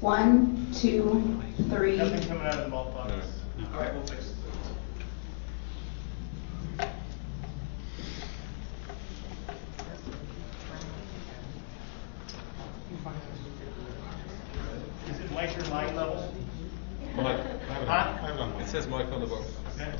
1, 2, 3. Nothing coming out of the mouth box. All right, we'll fix it. Is it mic or line level? Mic. I have it on. It says mic on the box. Okay.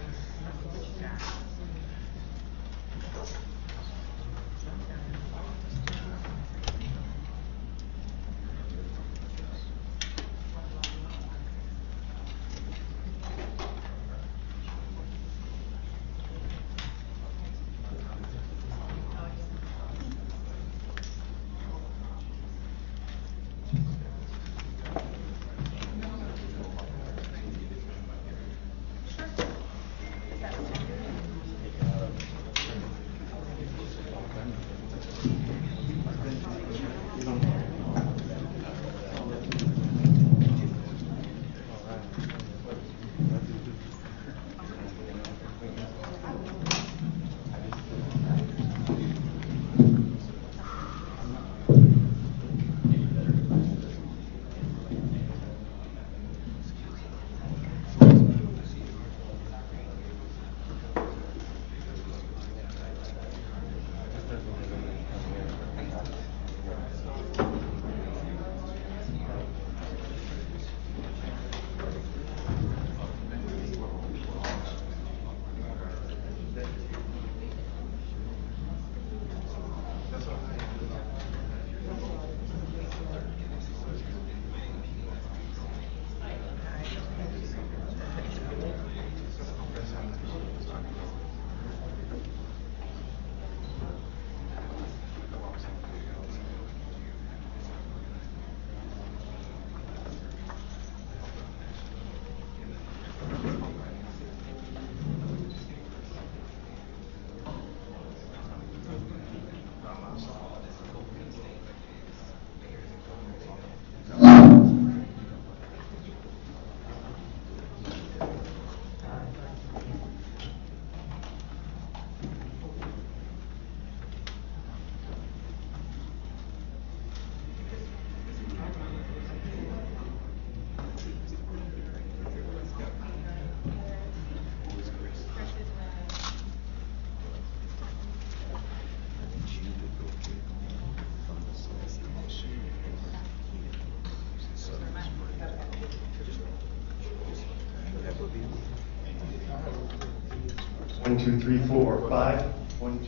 One, two, three, 4, 5. 1,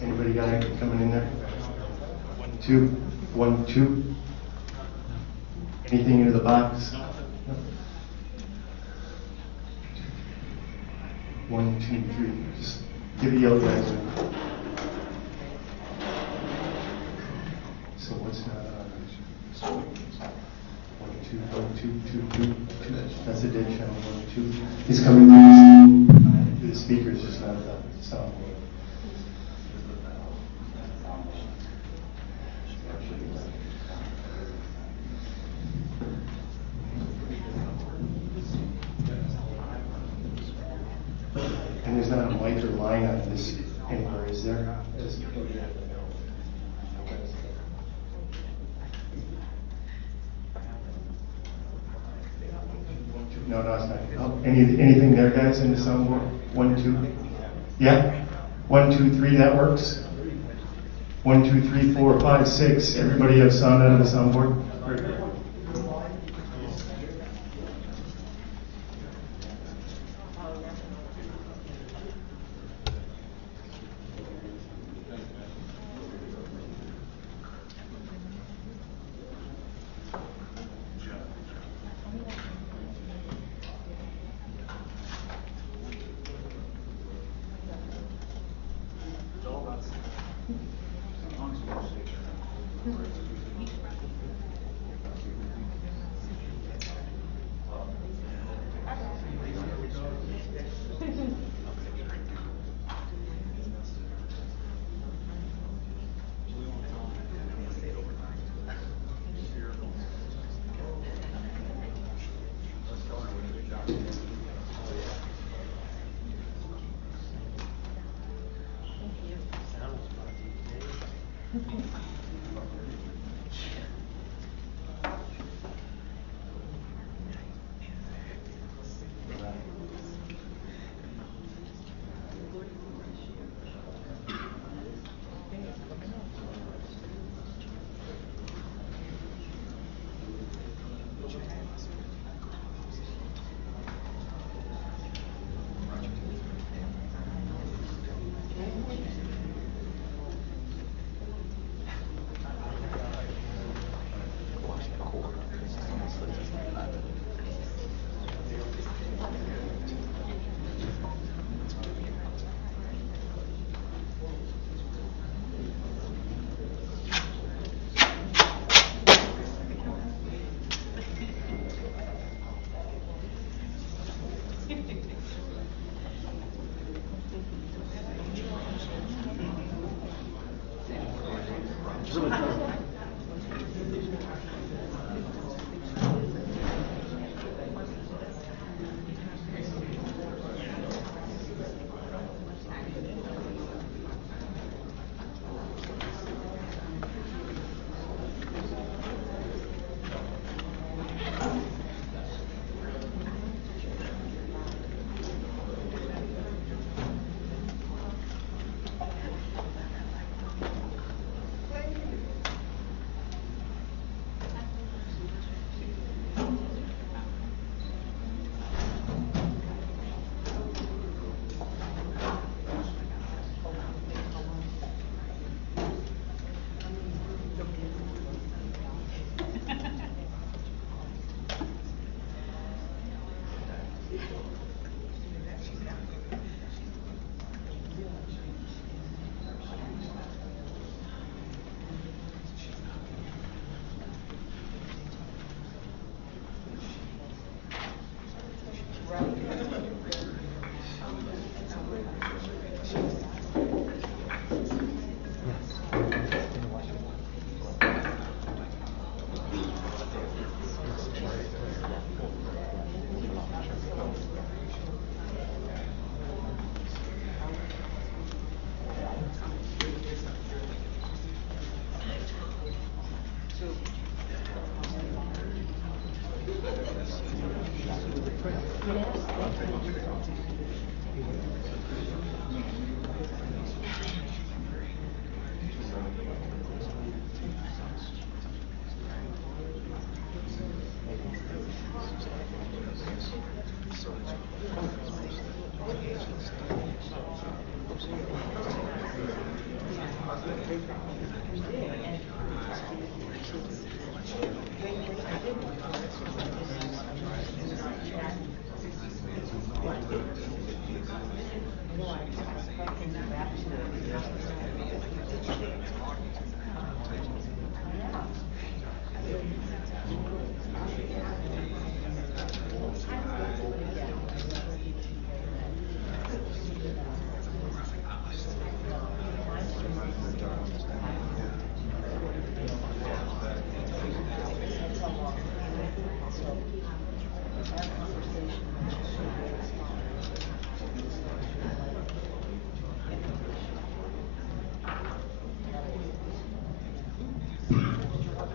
2. Anybody got anything coming in there? 1, 2. 1, 2. Anything into the box? 1, 2, 3. Just give a yell, guys. So what's not on? 1, 2, 1, 2, 2, 2, 2. That's a dead channel. 1, 2. He's coming through the speakers, just not the sound. And there's not a mic or line on this anywhere, is there? No, it's not. Oh, anything there, guys, in the soundboard? 1, 2. Yeah? 1, 2, 3, that works? 1, 2, 3, 4, 5, 6. Everybody have sound out of the soundboard?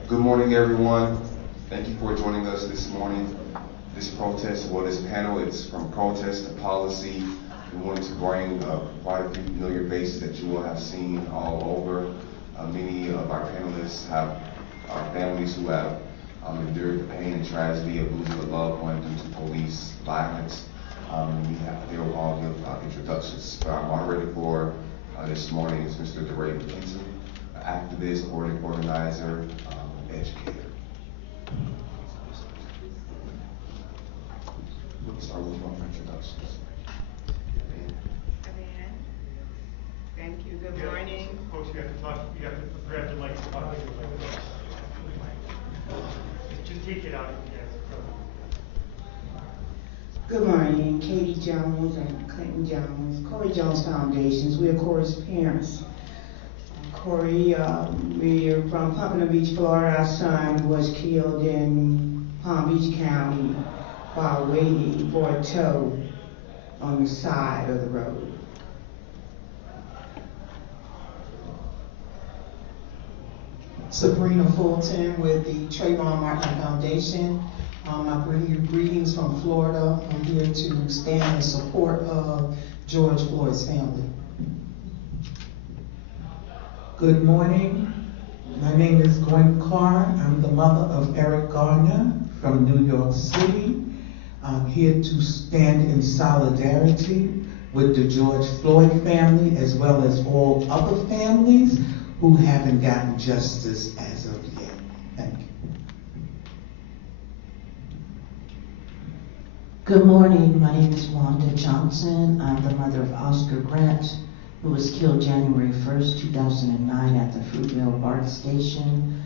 Good morning, everyone. Thank you for joining us this morning. This protest, well, this panel, it's from protest to policy. We wanted to bring quite a few familiar faces that you will have seen all over. Many of our panelists have families who have endured the pain and tragedy of losing a loved one due to police violence. They will all give introductions. But our moderator for this morning is Mr. DeRay McKenzie, activist, organizer, educator. We'll start with one introductions. Thank you. Good morning. Folks, you have to talk, you have to grab the mic to talk. Just take it out. Good morning. Katie Jones and Clinton Jones, Corey Jones Foundations. We are Corey's parents. Corey, we are from Pompano Beach, Florida. Our son was killed in Palm Beach County while waiting for a tow on the side of the road. Sabrina Fulton with the Trayvon Martin Foundation. I bring you greetings from Florida. I'm here to stand in support of George Floyd's family. Good morning. My name is Gwen Carr. I'm the mother of Eric Garner from New York City. I'm here to stand in solidarity with the George Floyd family as well as all other families who haven't gotten justice as of yet. Thank you. Good morning. My name is Wanda Johnson. I'm the mother of Oscar Grant, who was killed January 1st, 2009 at the Fruitvale BART station.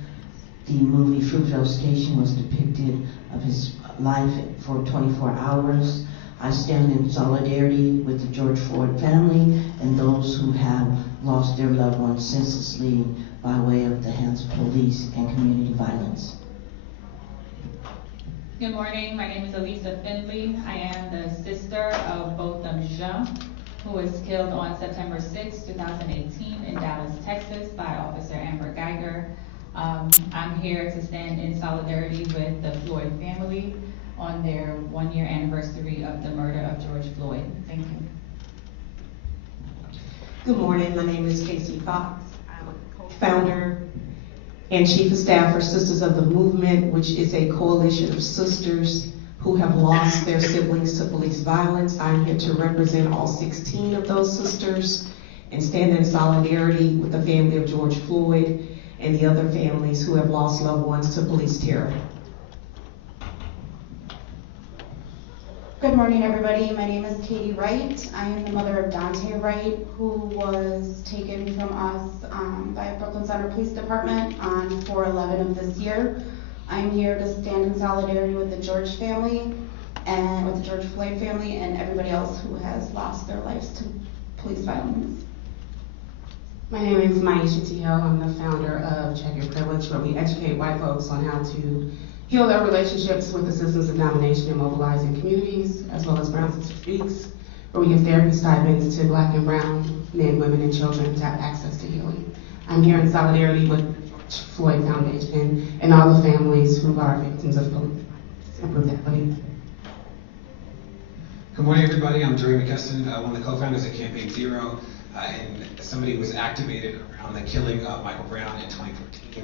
The movie Fruitvale Station was depicted of his life for 24 hours. I stand in solidarity with the George Floyd family and those who have lost their loved ones senselessly by way of the hands of police and community violence. Good morning, my name is Elisa Findley. I am the sister of Botham Jean, who was killed on September 6, 2018 in Dallas, Texas by Officer Amber Geiger. I'm here to stand in solidarity with the Floyd family on their 1-year anniversary of the murder of George Floyd. Thank you. Good morning, my name is Casey Fox. I'm a co-founder and chief of staff for Sisters of the Movement, which is a coalition of sisters who have lost their siblings to police violence. I'm here to represent all 16 of those sisters and stand in solidarity with the family of George Floyd and the other families who have lost loved ones to police terror. Good morning, everybody. My name is Katie Wright. I am the mother of Dante Wright, who was taken from us by Brooklyn Center Police Department on 4/11 of this year. I'm here to stand in solidarity with the George family and with the George Floyd family and everybody else who has lost their lives to police violence. My name is Maisha Tihel. I'm the founder of Check Your Privilege, where we educate white folks on how to heal their relationships with the systems of domination and mobilizing communities, as well as Brown Sister Speaks, where we give therapy stipends to Black and brown men, women, and children to have access to healing. I'm here in solidarity with Floyd Foundation and all the families who are victims of police brutality. Good morning, everybody. I'm Jerry McKesson, one of the co-founders of Campaign Zero, and somebody who was activated around the killing of Michael Brown in 2014.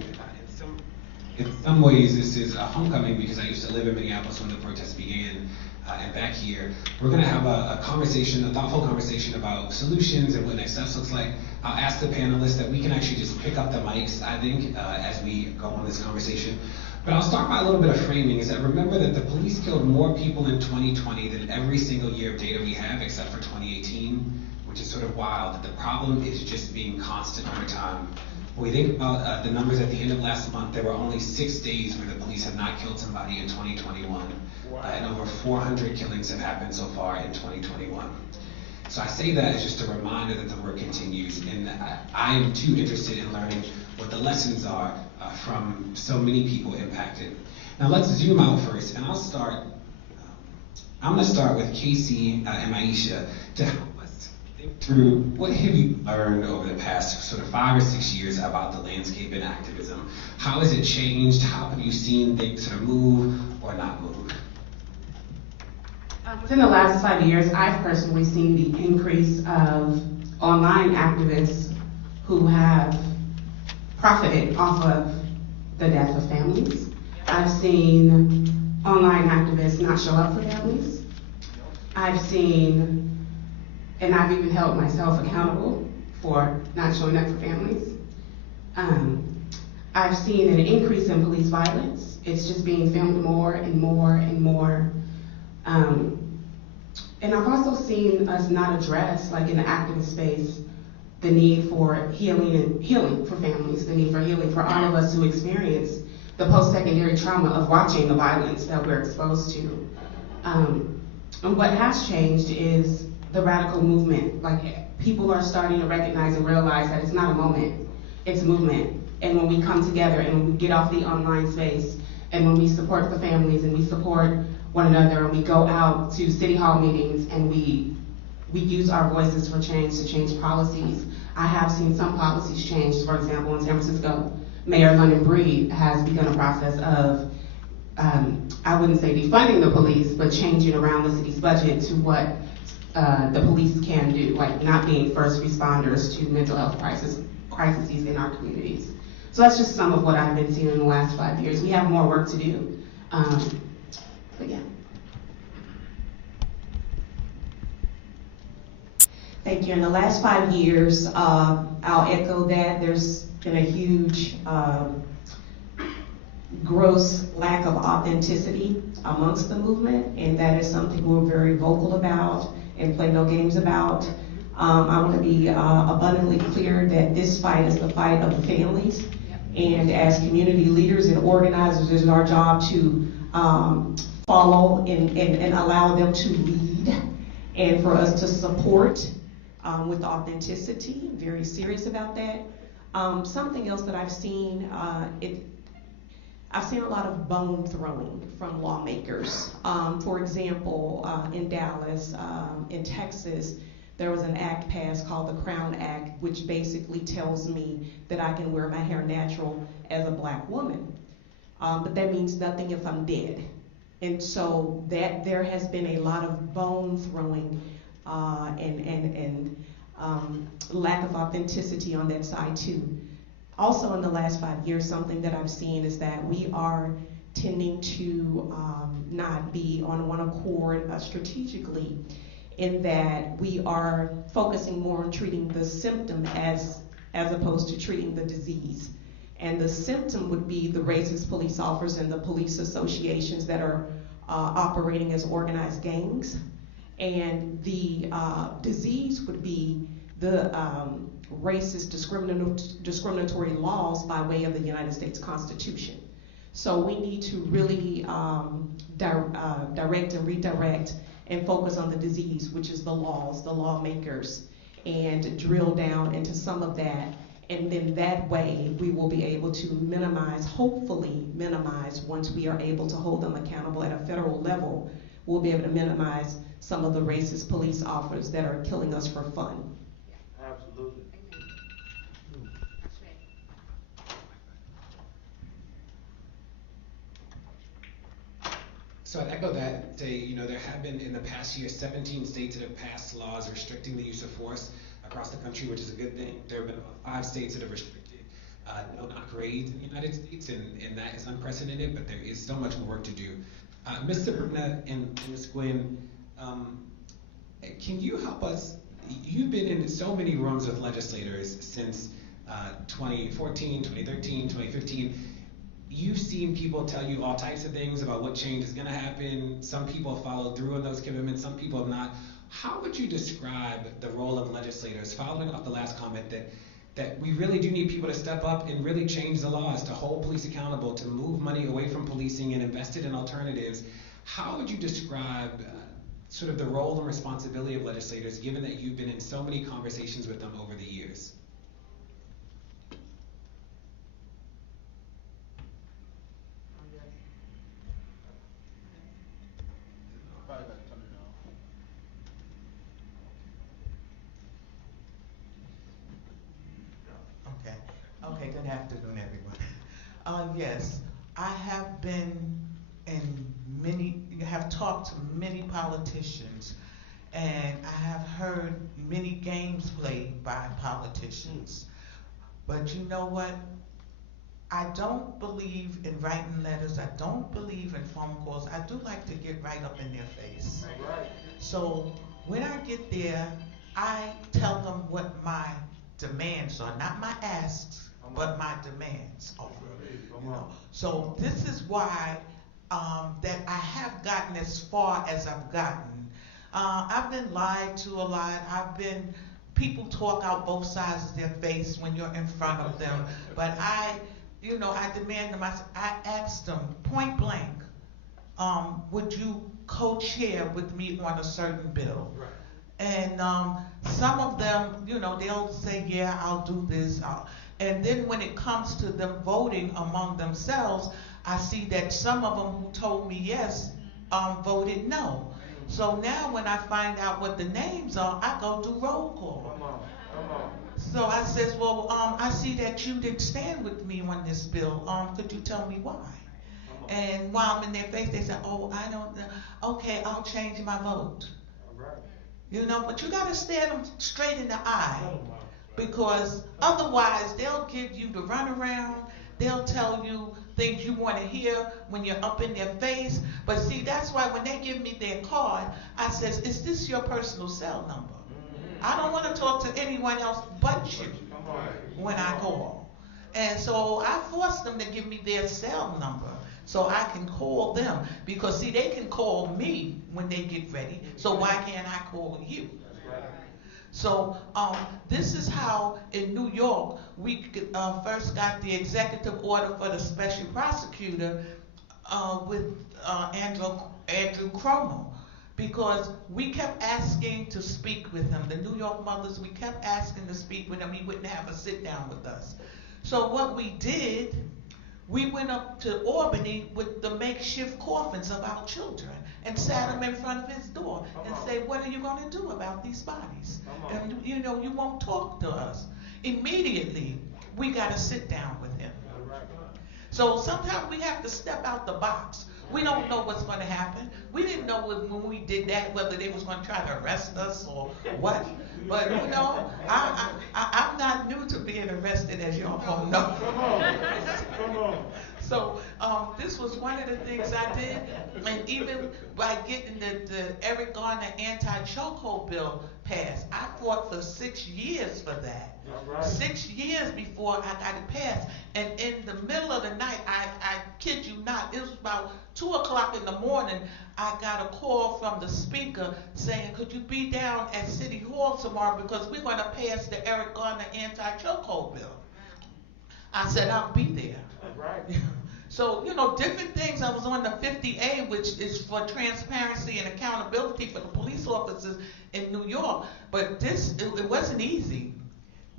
In some ways, this is a homecoming because I used to live in Minneapolis when the protests began, and back here. We're going to have a conversation, a thoughtful conversation about solutions and what next steps looks like. I'll ask the panelists that we can actually just pick up the mics, I think, as we go on this conversation. But I'll start by a little bit of framing, is that remember that the police killed more people in 2020 than every single year of data we have except for 2018, which is sort of wild. The problem is just being constant over time. When we think about the numbers at the end of last month, there were only 6 days where the police have not killed somebody in 2021. And over 400 killings have happened so far in 2021. So I say that as just a reminder that the work continues, and I am too interested in learning what the lessons are from so many people impacted. Now let's zoom out first, and I'll start. I'm going to start with Casey and Maisha to help us think through what have you learned over the past sort of 5 or 6 years about the landscape in activism. How has it changed? How have you seen things sort of move or not move? Within the last 5 years, I've personally seen the increase of online activists who have profited off of the death of families. I've seen online activists not show up for families. I've seen, and I've even held myself accountable for not showing up for families. I've seen an increase in police violence. It's just being filmed more and more and more. And I've also seen us not address, like in the activist space, the need for healing for families, the need for healing for all of us who experience the post-secondary trauma of watching the violence that we're exposed to. And what has changed is the radical movement. Like, people are starting to recognize and realize that it's not a moment, it's a movement. And when we come together and when we get off the online space, and when we support the families and we support one another, and we go out to city hall meetings and we use our voices for change to change policies. I have seen some policies change. For example, in San Francisco, Mayor London Breed has begun a process of, I wouldn't say defunding the police, but changing around the city's budget to what the police can do, like not being first responders to mental health crises in our communities. So that's just some of what I've been seeing in the last 5 years. We have more work to do. But yeah. Thank you. In the last 5 years, I'll echo that. There's been a huge, gross lack of authenticity amongst the movement, and that is something we're very vocal about and play no games about. I want to be abundantly clear that this fight is the fight of the families, and as community leaders and organizers, it's our job to follow and allow them to lead, and for us to support with authenticity. I'm very serious about that. Something else that I've seen, I've seen a lot of bone throwing from lawmakers. For example, in Dallas, in Texas, there was an act passed called the Crown Act, which basically tells me that I can wear my hair natural as a black woman. But that means nothing if I'm dead. And so that there has been a lot of bone throwing and lack of authenticity on that side too. Also in the last 5 years, something that I've seen is that we are tending to not be on one accord strategically, in that we are focusing more on treating the symptom as opposed to treating the disease. And the symptom would be the racist police officers and the police associations that are operating as organized gangs. And the disease would be the racist discriminatory laws by way of the United States Constitution. So we need to really direct and redirect and focus on the disease, which is the laws, the lawmakers, and drill down into some of that. And then that way we will be able to minimize, hopefully minimize, once we are able to hold them accountable at a federal level, we'll be able to minimize some of the racist police officers that are killing us for fun. Absolutely. So I'd echo that and say, there have been in the past year 17 states that have passed laws restricting the use of force across the country, which is a good thing. There have been 5 states that have restricted no-knock raids in the United States, and that is unprecedented, but there is still much more work to do. Ms. Sabrina and Ms. Gwynn, can you help us? You've been in so many rooms with legislators since 2014, 2013, 2015. You've seen people tell you all types of things about what change is going to happen. Some people have followed through on those commitments, some people have not. How would you describe the role of legislators, following up the last comment that we really do need people to step up and really change the laws, to hold police accountable, to move money away from policing and invest it in alternatives? How would you describe sort of the role and responsibility of legislators, given that you've been in so many conversations with them over the years? Okay, good afternoon, everyone. Yes, I have been have talked to many politicians, and I have heard many games played by politicians. But you know what? I don't believe in writing letters. I don't believe in phone calls. I do like to get right up in their face. Right. So when I get there, I tell them what my demands are, not my asks, but my demands are. So this is why that I have gotten as far as I've gotten. I've been lied to a lot. People talk out both sides of their face when you're in front of them. But I demand them. I asked them point blank, would you co-chair with me on a certain bill? Right. And some of them, they'll say, yeah, I'll do this. And then when it comes to them voting among themselves, I see that some of them who told me yes voted no. So now when I find out what the names are, I go do roll call. Come on. So I says, well, I see that you didn't stand with me on this bill. Could you tell me why? And while I'm in their face, they say, oh, I don't know. Okay, I'll change my vote. All right. But you got to stare them straight in the eye, because otherwise they'll give you the runaround. They'll tell you things you want to hear when you're up in their face. But see, that's why when they give me their card, I says, is this your personal cell number? I don't want to talk to anyone else but you when I call. And so I force them to give me their cell number so I can call them. Because see, they can call me when they get ready. So why can't I call you? So this is how in New York we first got the executive order for the special prosecutor with Andrew Cuomo. Because we kept asking to speak with him. The New York mothers, we kept asking to speak with him. He wouldn't have a sit down with us. So what we did, we went up to Albany with the makeshift coffins of our children and sat them in front of his door and said, what are you going to do about these bodies? And you won't talk to us. Immediately, we got to sit down with him. So sometimes we have to step out the box. We don't know what's going to happen. We didn't know when we did that whether they was going to try to arrest us or what. But I'm not new to being arrested, as y'all all know. Come on. So this was one of the things I did, and even by getting the Eric Garner anti-chokehold bill passed, I fought for 6 years for that. Right. 6 years before I got it passed, and in the middle of the night, I kid you not, it was about 2 o'clock in the morning, I got a call from the speaker saying, could you be down at City Hall tomorrow because we're going to pass the Eric Garner anti-chokehold bill. I said, I'll be there. Right. So, different things. I was on the 50A, which is for transparency and accountability for the police officers in New York. But it wasn't easy.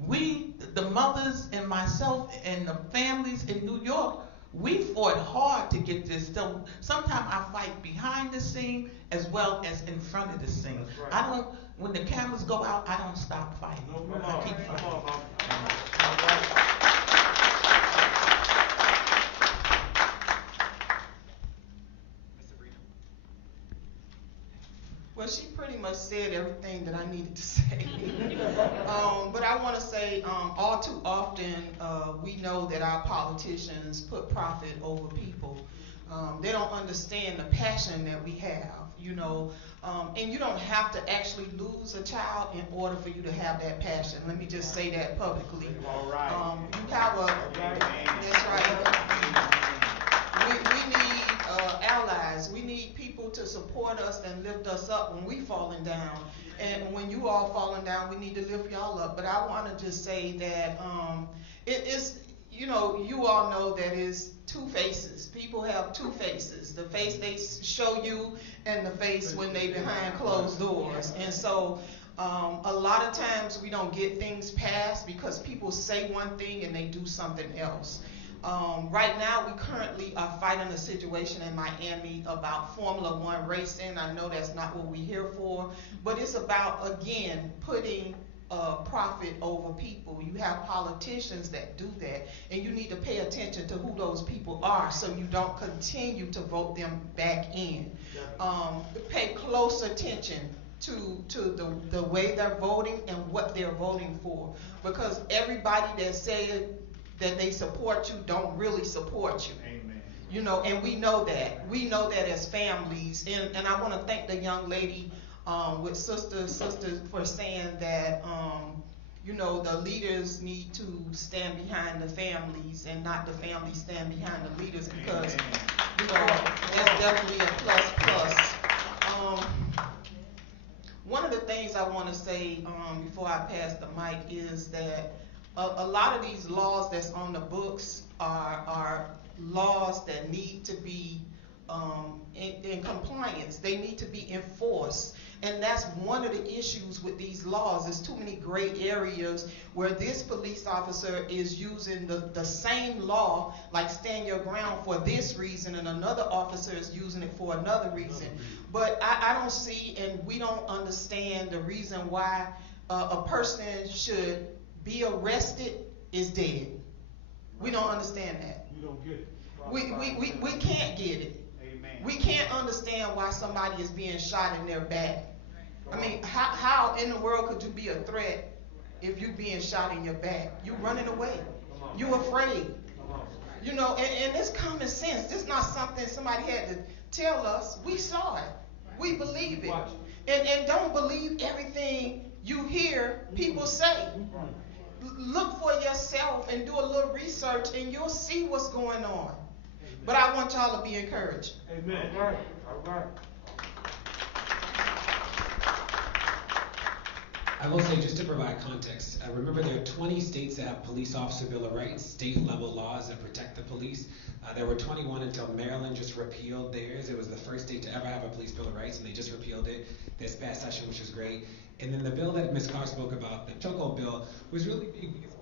We, the mothers and myself and the families in New York, we fought hard to get this. So sometimes I fight behind the scene as well as in front of the scene. Right. When the cameras go out, I don't stop fighting. I keep fighting. Well, she pretty much said everything that I needed to say. But I want to say, all too often, we know that our politicians put profit over people. They don't understand the passion that we have, you know. And you don't have to actually lose a child in order for you to have that passion. Let me just say that publicly. All right. You have that's right. We need allies. We need people to support us and lift us up when we falling down. And when you all falling down, we need to lift y'all up. But I want to just say that it is, you know, you all know that it's two faces. People have two faces. The face they show you and the face when they behind closed doors. And so a lot of times we don't get things passed because people say one thing and they do something else. Right now, we currently are fighting a situation in Miami about Formula One racing. I know that's not what we're here for, but it's about, again, putting profit over people. You have politicians that do that, and you need to pay attention to who those people are so you don't continue to vote them back in. Pay close attention to the way they're voting and what they're voting for, because everybody that said that they support you don't really support you. Amen. You know, and we know that. We know that as families. And I want to thank the young lady with Sister for saying that, you know, the leaders need to stand behind the families and not the families stand behind the leaders, because, you know, that's definitely a plus. One of the things I want to say before I pass the mic is that a lot of these laws that's on the books are laws that need to be in compliance. They need to be enforced. And that's one of the issues with these laws. There's too many gray areas where this police officer is using the same law, like stand your ground for this reason, and another officer is using it for another reason. But I don't see, and we don't understand the reason why a person should be arrested is dead. We don't understand that. We don't get it. We can't get it. Amen. We can't understand why somebody is being shot in their back. I mean, how in the world could you be a threat if you being shot in your back? You running away. You afraid. You know, and it's common sense. This is not something somebody had to tell us. We saw it. We believe it. And don't believe everything you hear people say. Look for yourself and do a little research and you'll see what's going on. But I want y'all to be encouraged. Amen. All right. All right. I will say, just to provide context, remember there are 20 states that have police officer bill of rights, state level laws that protect the police. There were 21 until Maryland just repealed theirs. It was the first state to ever have a police bill of rights, and they just repealed it this past session, which was great. And then the bill that Ms. Carr spoke about, the chokehold bill, was really big because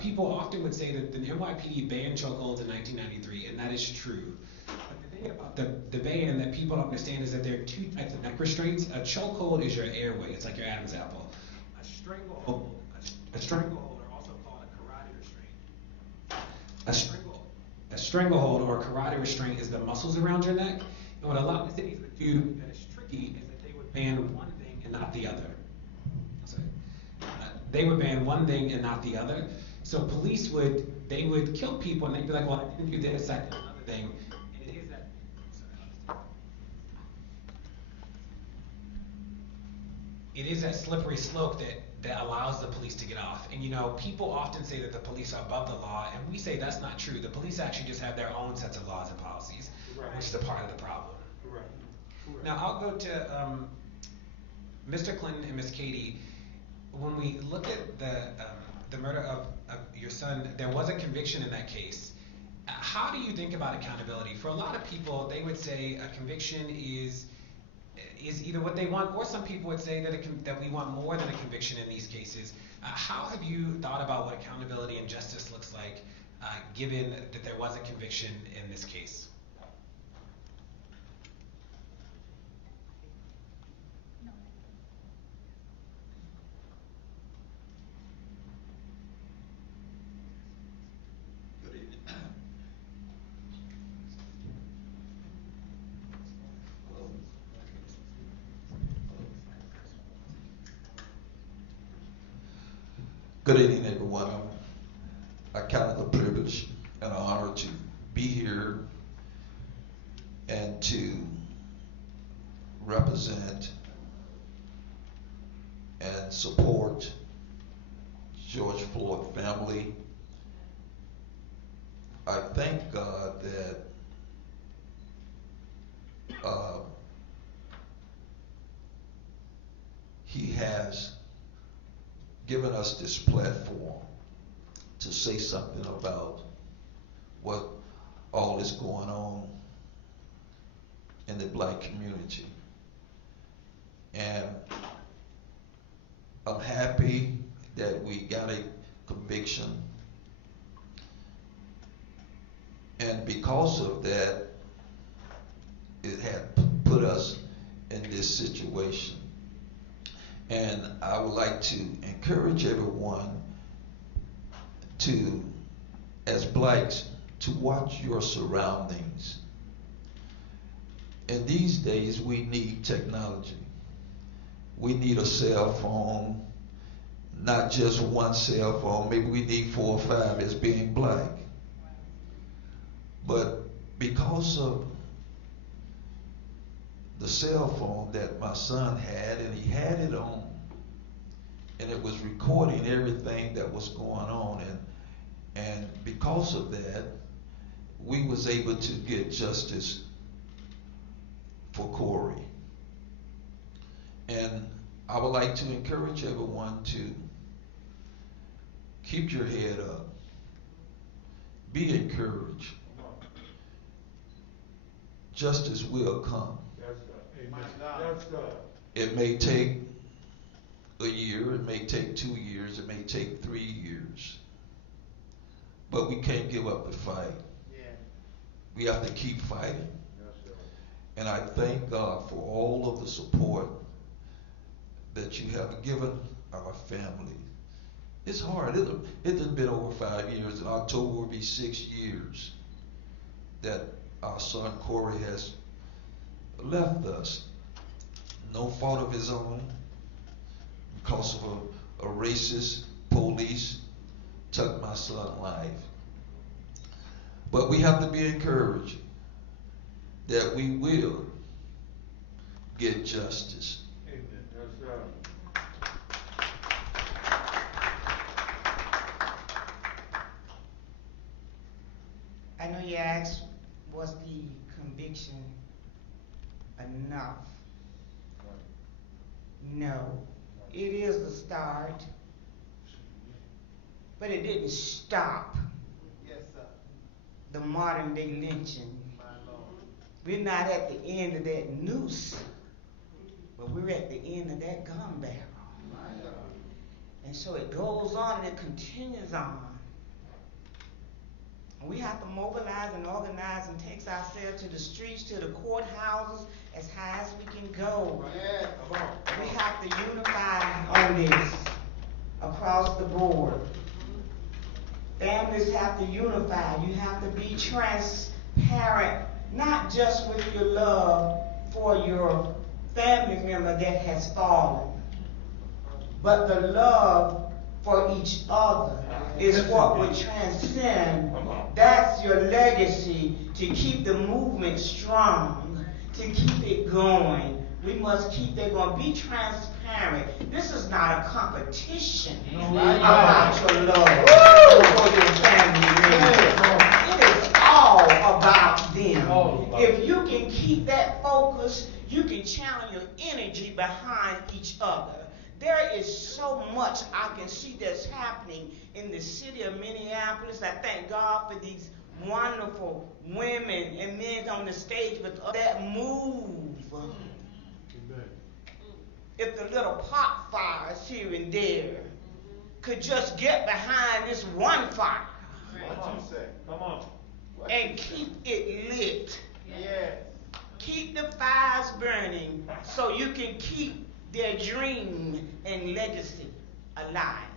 people often would say that the NYPD banned chokeholds in 1993, and that is true. But the thing about the ban that people don't understand is that there are two types of neck restraints. A chokehold is your airway. It's like your Adam's apple. A stranglehold, or also called a carotid restraint. A stranglehold or carotid restraint is the muscles around your neck. And what a lot of cities would do that is tricky is that they would ban one thing and not the other. They would ban one thing and not the other. So police would kill people and they'd be like, well, I didn't do this, I did another thing. And it is that slippery slope that allows the police to get off. And you know, people often say that the police are above the law, and we say that's not true. The police actually just have their own sets of laws and policies, which is a part of the problem. Right. Now I'll go to Mr. Clinton and Ms. Katie. When we look at the murder of your son, there was a conviction in that case. How do you think about accountability? For a lot of people, they would say a conviction is either what they want, or some people would say that we want more than a conviction in these cases. How have you thought about what accountability and justice looks like, given that there was a conviction in this case? Good evening. Hello. Good evening, everyone. I count it a privilege and an honor to be here and to represent and support George Floyd family. I thank God that He has given us this platform to say something about what all is going on in the black community. And I'm happy that we got a conviction. And because of that, it had put us in this situation. And I would like to encourage everyone to, as blacks, to watch your surroundings. In these days, we need technology. We need a cell phone, not just one cell phone. Maybe we need 4 or 5 as being black. But because of the cell phone that my son had, and he had it on, and it was recording everything that was going on, and because of that, we was able to get justice for Corey. And I would like to encourage everyone to keep your head up, be encouraged. Justice will come. It may take a year, it may take 2 years, it may take 3 years. But we can't give up the fight. We have to keep fighting. And I thank God for all of the support that you have given our family. It's hard. It has been over 5 years. In October will be 6 years that our son Corey has left us. No fault of his own, because of a racist police took my son's life. But we have to be encouraged that we will get justice. Amen. Yes, sir. I know you asked, was the conviction enough? No. It is the start, but it didn't stop the modern day lynching. We're not at the end of that noose, but we're at the end of that gun barrel. And so it goes on and it continues on. And we have to mobilize and organize and take ourselves to the streets, to the courthouses, as high as we can go. We have to unify on this across the board. Families have to unify. You have to be transparent, not just with your love for your family member that has fallen, but the love for each other is what would transcend. That's your legacy, to keep the movement strong, to keep it going. We must keep it going. Be transparent. This is not a competition about your love for your family members. It is all about them. If you can keep that focus, you can channel your energy behind each other. There is so much I can see that's happening in the city of Minneapolis. I thank God for these wonderful women and men on the stage with that move. If the little pot fires here and there could just get behind this one fire and keep it lit. Keep the fires burning so you can keep their dream and legacy alive.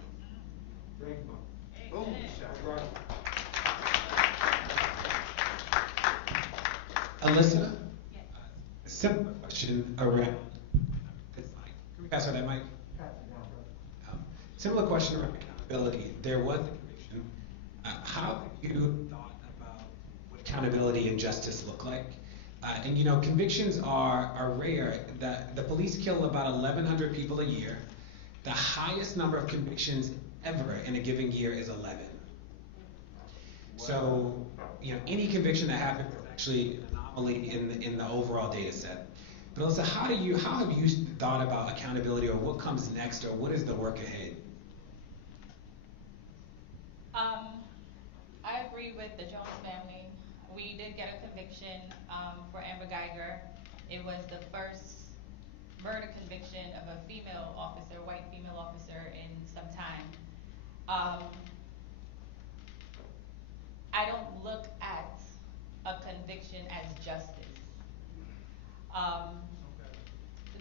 Alyssa? Simple question around this mic. Can we pass her that mic? Similar question around accountability. There was a conviction. How have you thought about what accountability and justice look like? And you know, convictions are rare. The police kill about 1,100 people a year. The highest number of convictions ever in a given year is 11. So, you know, any conviction that happens is actually an anomaly in the overall data set. But Alyssa, how have you thought about accountability, or what comes next, or what is the work ahead? I agree with the Jones family. We did get a conviction for Amber Geiger. It was the first murder conviction of a female officer, white female officer, in some time. I don't look at a conviction as justice.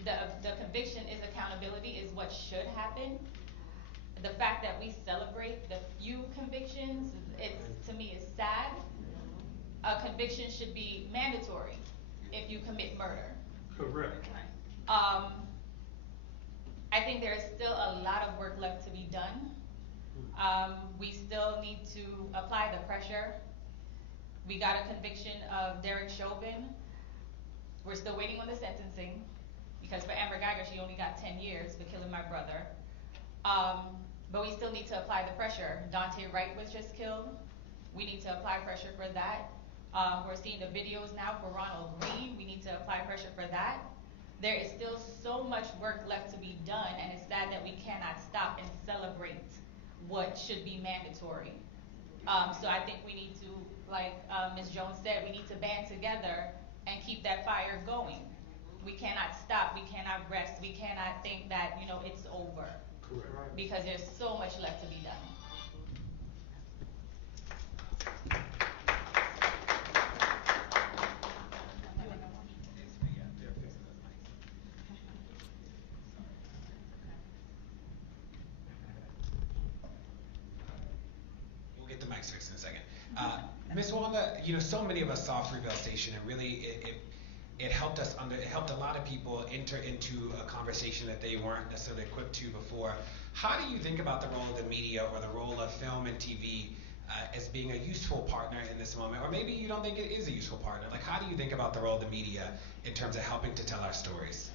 The conviction is accountability, is what should happen. The fact that we celebrate the few convictions, to me, is sad. A conviction should be mandatory if you commit murder. Correct. I think there is still a lot of work left to be done. We still need to apply the pressure. We got a conviction of Derek Chauvin. We're still waiting on the sentencing, because for Amber Geiger, she only got 10 years for killing my brother. But we still need to apply the pressure. Dante Wright was just killed. We need to apply pressure for that. We're seeing the videos now for Ronald Green. We need to apply pressure for that. There is still so much work left to be done, and it's sad that we cannot stop and celebrate what should be mandatory. So I think we need to, like Ms. Jones said, we need to band together and keep that fire going. We cannot stop, we cannot rest, we cannot think that, you know, it's over. Correct. Because there's so much left to be done. We'll get the mics fixed in a second. Ms. Wanda, you know, so many of us saw Fruitvale Station, and really it helped us it helped a lot of people enter into a conversation that they weren't necessarily equipped to before. How do you think about the role of the media, or the role of film and TV as being a useful partner in this moment? Or maybe you don't think it is a useful partner. Like, how do you think about the role of the media in terms of helping to tell our stories?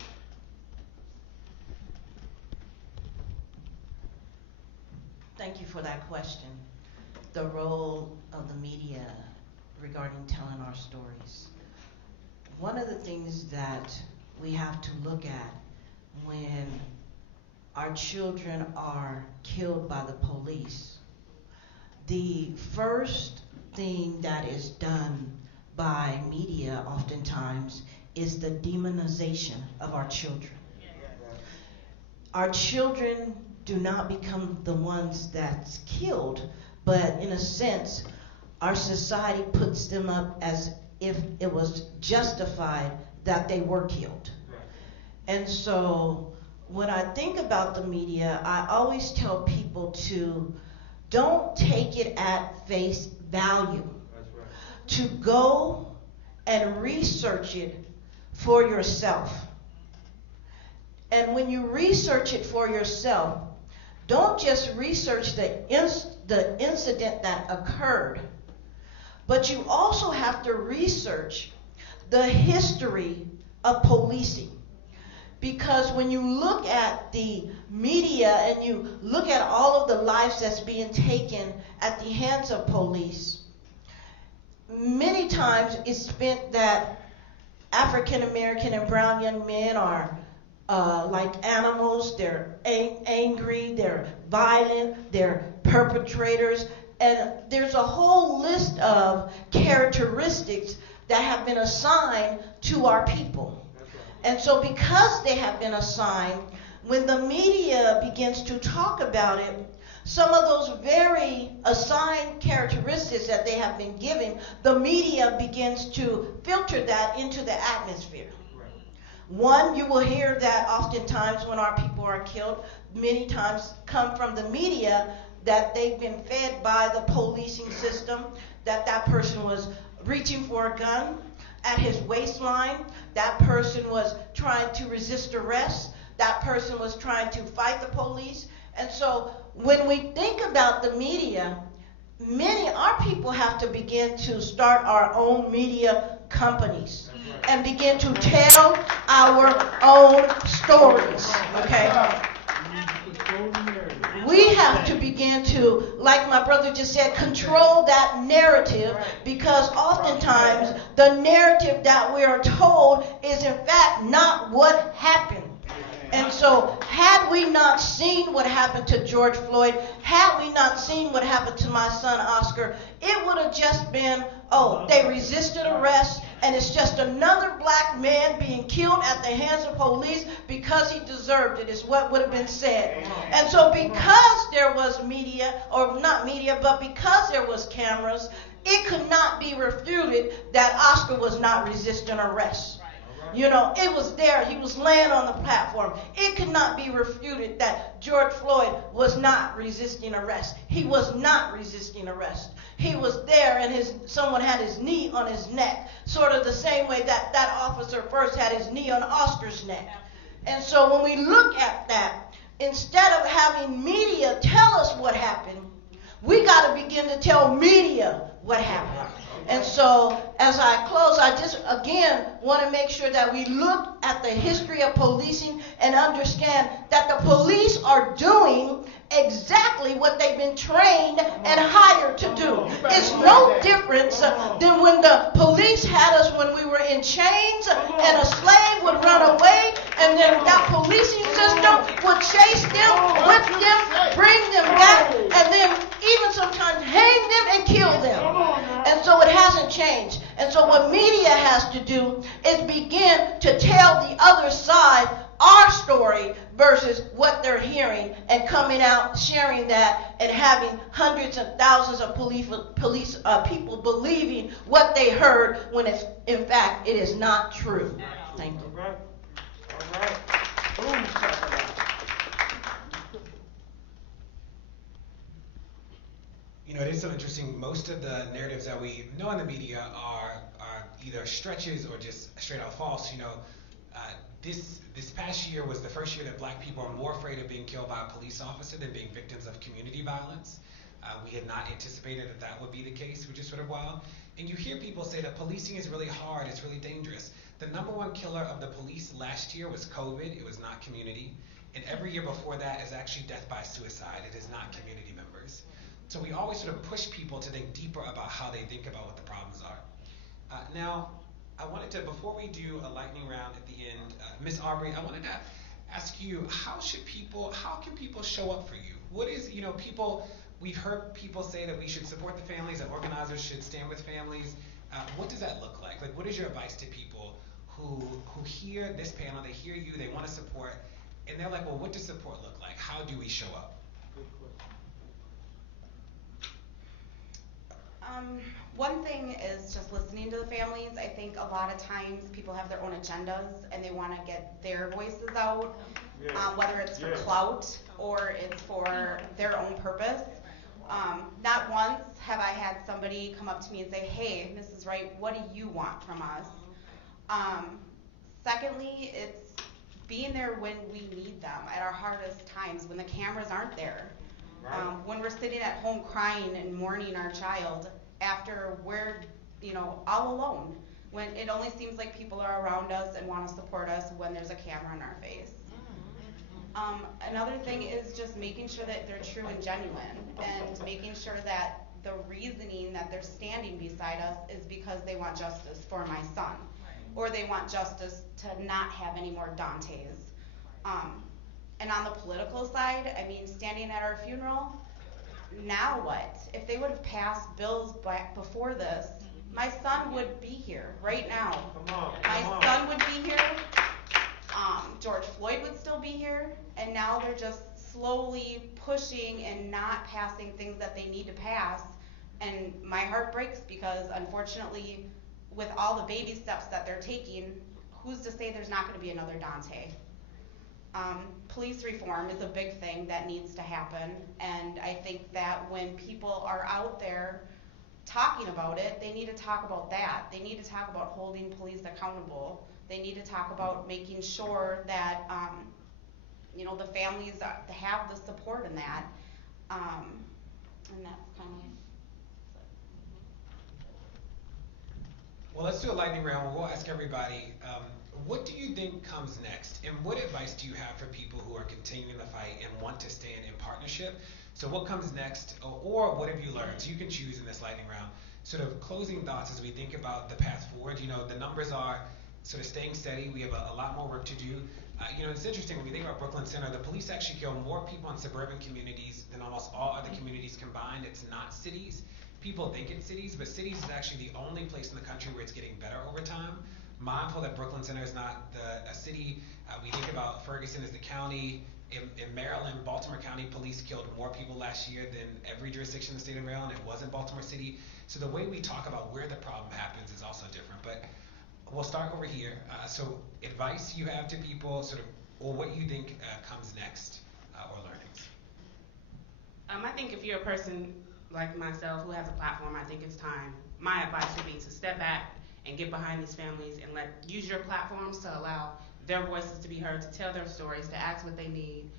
Thank you for that question. The role of the media regarding telling our stories. One of the things that we have to look at when our children are killed by the police, the first thing that is done by media oftentimes is the demonization of our children. Our children do not become the ones that's killed, but in a sense, our society puts them up as if it was justified that they were killed. And so when I think about the media, I always tell people to don't take it at face value. To go and research it for yourself. And when you research it for yourself, don't just research the incident that occurred, but you also have to research the history of policing. Because when you look at the media and you look at all of the lives that's being taken at the hands of police, many times it's spent that African American and brown young men are like animals. They're angry, they're violent, they're perpetrators, and there's a whole list of characteristics that have been assigned to our people. And so because they have been assigned, when the media begins to talk about it, some of those very assigned characteristics that they have been given, the media begins to filter that into the atmosphere. One, you will hear that oftentimes when our people are killed, many times come from the media, that they've been fed by the policing system, that that person was reaching for a gun at his waistline, that person was trying to resist arrest, that person was trying to fight the police, And so when we think about the media, our people have to begin to start our own media companies and begin to tell our own stories, okay? We have to begin to, like my brother just said, control that narrative, because oftentimes the narrative that we are told is in fact not what happened. And so had we not seen what happened to George Floyd, had we not seen what happened to my son Oscar, it would have just been, oh, they resisted arrest, and it's just another black man being killed at the hands of police because he deserved it, is what would have been said. And so because there was media, or not media, but because there was cameras, it could not be refuted that Oscar was not resisting arrest. You know, it was there. He was laying on the platform. It could not be refuted that George Floyd was not resisting arrest. He was not resisting arrest. He was there, and someone had his knee on his neck, sort of the same way that that officer first had his knee on Oscar's neck. And so when we look at that, instead of having media tell us what happened, we got to begin to tell media what happened. And so as I close, I just again want to make sure that we look at the history of policing and understand that the police are doing exactly what they've been trained and hired to do. It's no difference than when the police had us when we were in chains and a slave would run away, and then that policing system would chase them, whip them, bring them back, and then even sometimes hang them and kill them. And so it hasn't changed. And so what media has to do is begin to tell the other side our story versus what they're hearing, and coming out, sharing that, and having hundreds and thousands of people believing what they heard when it's, in fact, it is not true. Thank you. All right. Boom. You know, it is so interesting. Most of the narratives that we know in the media are either stretches or just straight out false. You know, this past year was the first year that black people are more afraid of being killed by a police officer than being victims of community violence. We had not anticipated that would be the case, which is sort of wild. And you hear people say that policing is really hard, it's really dangerous. The #1 killer of the police last year was COVID, it was not community. And every year before that is actually death by suicide, it is not community members. So we always sort of push people to think deeper about how they think about what the problems are. Now, I wanted to, before we do a lightning round at the end, Ms. Aubrey, I wanted to ask you, how can people show up for you? What is, you know, we've heard people say that we should support the families, that organizers should stand with families. What does that look like? Like, what is your advice to people who hear this panel, they hear you, they want to support, and they're like, well, what does support look like? How do we show up? One thing is just listening to the families. I think a lot of times people have their own agendas and they want to get their voices out, whether it's for clout or it's for their own purpose. Not once have I had somebody come up to me and say, hey, Mrs. Wright, what do you want from us? Secondly, it's being there when we need them at our hardest times, when the cameras aren't there. When we're sitting at home crying and mourning our child after we're, you know, all alone. When it only seems like people are around us and want to support us when there's a camera in our face. Another thing is just making sure that they're true and genuine, and making sure that the reasoning that they're standing beside us is because they want justice for my son, or they want justice to not have any more Dantes. And on the political side, I mean, standing at our funeral, now what? If they would have passed bills back before this, my son would be here right now. My son would be here. George Floyd would still be here. And now they're just slowly pushing and not passing things that they need to pass. And my heart breaks because, unfortunately, with all the baby steps that they're taking, who's to say there's not going to be another Dante? Police reform is a big thing that needs to happen, and I think that when people are out there talking about it, they need to talk about that. They need to talk about holding police accountable. They need to talk about making sure that you know, the families have the support in that. And that's kind of. Well, let's do a lightning round. We'll ask everybody, what do you think comes next? And what advice do you have for people who are continuing the fight and want to stand in partnership? So what comes next, or what have you learned? So you can choose in this lightning round. Sort of closing thoughts as we think about the path forward. You know, the numbers are sort of staying steady. We have a lot more work to do. You know, it's interesting when we think about Brooklyn Center, the police actually kill more people in suburban communities than almost all other communities combined. It's not cities. People think it's cities, but cities is actually the only place in the country where it's getting better over time. Mindful that Brooklyn Center is not a city. We think about Ferguson as the county. In Maryland, Baltimore County police killed more people last year than every jurisdiction in the state of Maryland. It wasn't Baltimore City. So the way we talk about where the problem happens is also different. But we'll start over here. So advice you have to people, sort of, or what you think comes next, or learnings. I think if you're a person like myself who has a platform, I think it's time. My advice would be to step back and get behind these families and use your platforms to allow their voices to be heard, to tell their stories, to ask what they need,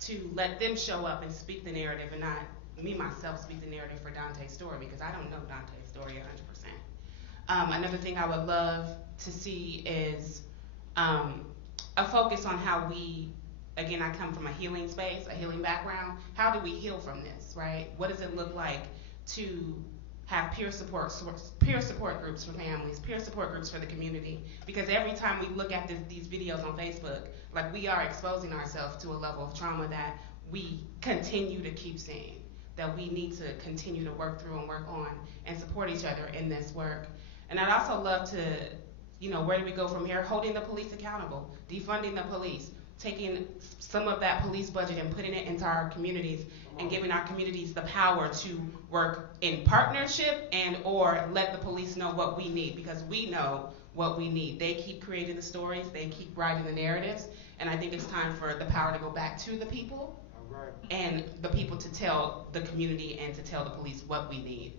to let them show up and speak the narrative, and not me myself speak the narrative for Dante's story, because I don't know Dante's story 100%. Another thing I would love to see is a focus on how we, again, I come from a healing space, a healing background. How do we heal from this, right? What does it look like to have peer support groups for families, peer support groups for the community? Because every time we look at these videos on Facebook, like, we are exposing ourselves to a level of trauma that we continue to keep seeing, that we need to continue to work through and work on and support each other in this work. And I'd also love to, you know, where do we go from here? Holding the police accountable, defunding the police, taking some of that police budget and putting it into our communities and giving our communities the power to work in partnership and or let the police know what we need, because we know what we need. They keep creating the stories, they keep writing the narratives, and I think it's time for the power to go back to the people and the people to tell the community and to tell the police what we need.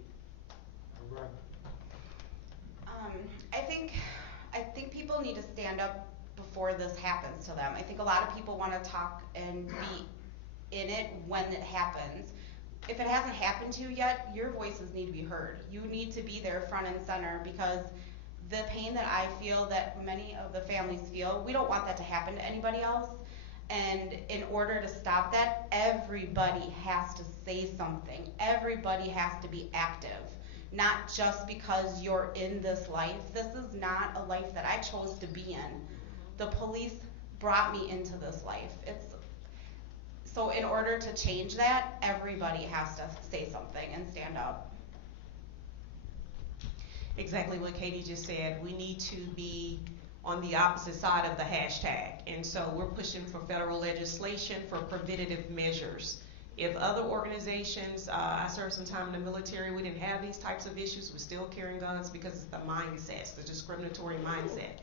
I think people need to stand up before this happens to them. I think a lot of people want to talk and be in it when it happens. If it hasn't happened to you yet, your voices need to be heard. You need to be there front and center, because the pain that I feel, that many of the families feel, we don't want that to happen to anybody else. And in order to stop that, everybody has to say something. Everybody has to be active. Not just because you're in this life. This is not a life that I chose to be in. The police brought me into this life. So in order to change that, everybody has to say something and stand up. Exactly what Katie just said. We need to be on the opposite side of the hashtag. And so we're pushing for federal legislation for preventative measures. If other organizations, I served some time in the military, we didn't have these types of issues, we're still carrying guns because it's the mindsets, the discriminatory mindset.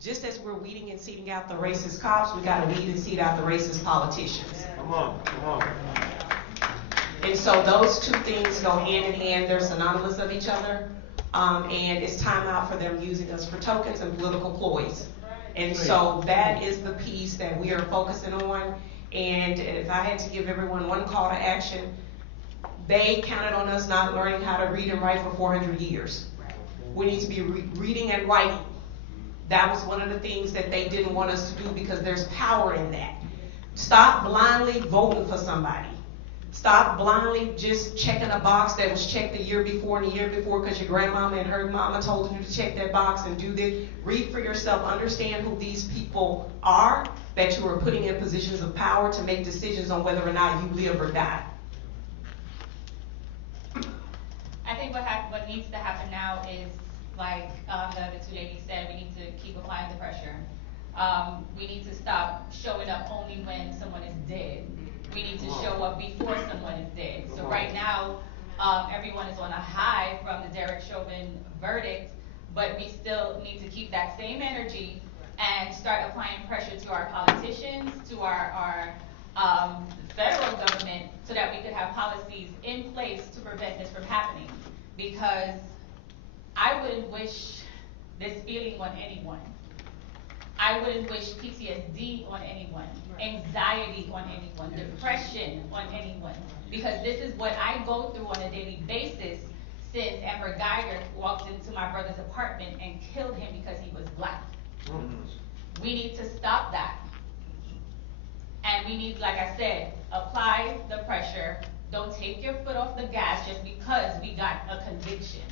Just as we're weeding and seeding out the racist cops, we gotta weed and seed out the racist politicians. Come on. And so those two things go hand in hand, they're synonymous of each other. And it's time out for them using us for tokens and political ploys. And so that is the piece that we are focusing on. And if I had to give everyone one call to action, they counted on us not learning how to read and write for 400 years. We need to be reading and writing. That was one of the things that they didn't want us to do, because there's power in that. Stop blindly voting for somebody. Stop blindly just checking a box that was checked the year before and the year before because your grandmama and her mama told you to check that box and do this. Read for yourself, understand who these people are that you are putting in positions of power to make decisions on whether or not you live or die. I think what needs to happen now is, like the other two ladies said, we need to keep applying the pressure. We need to stop showing up only when someone is dead. We need to show up before someone is dead. So right now, everyone is on a high from the Derek Chauvin verdict, but we still need to keep that same energy and start applying pressure to our politicians, to our federal government, so that we could have policies in place to prevent this from happening. Because I wouldn't wish this feeling on anyone. I wouldn't wish PTSD on anyone, anxiety on anyone, depression on anyone, because this is what I go through on a daily basis since Amber Geiger walked into my brother's apartment and killed him because he was black. We need to stop that. And we need, like I said, apply the pressure. Don't take your foot off the gas just because we got a conviction.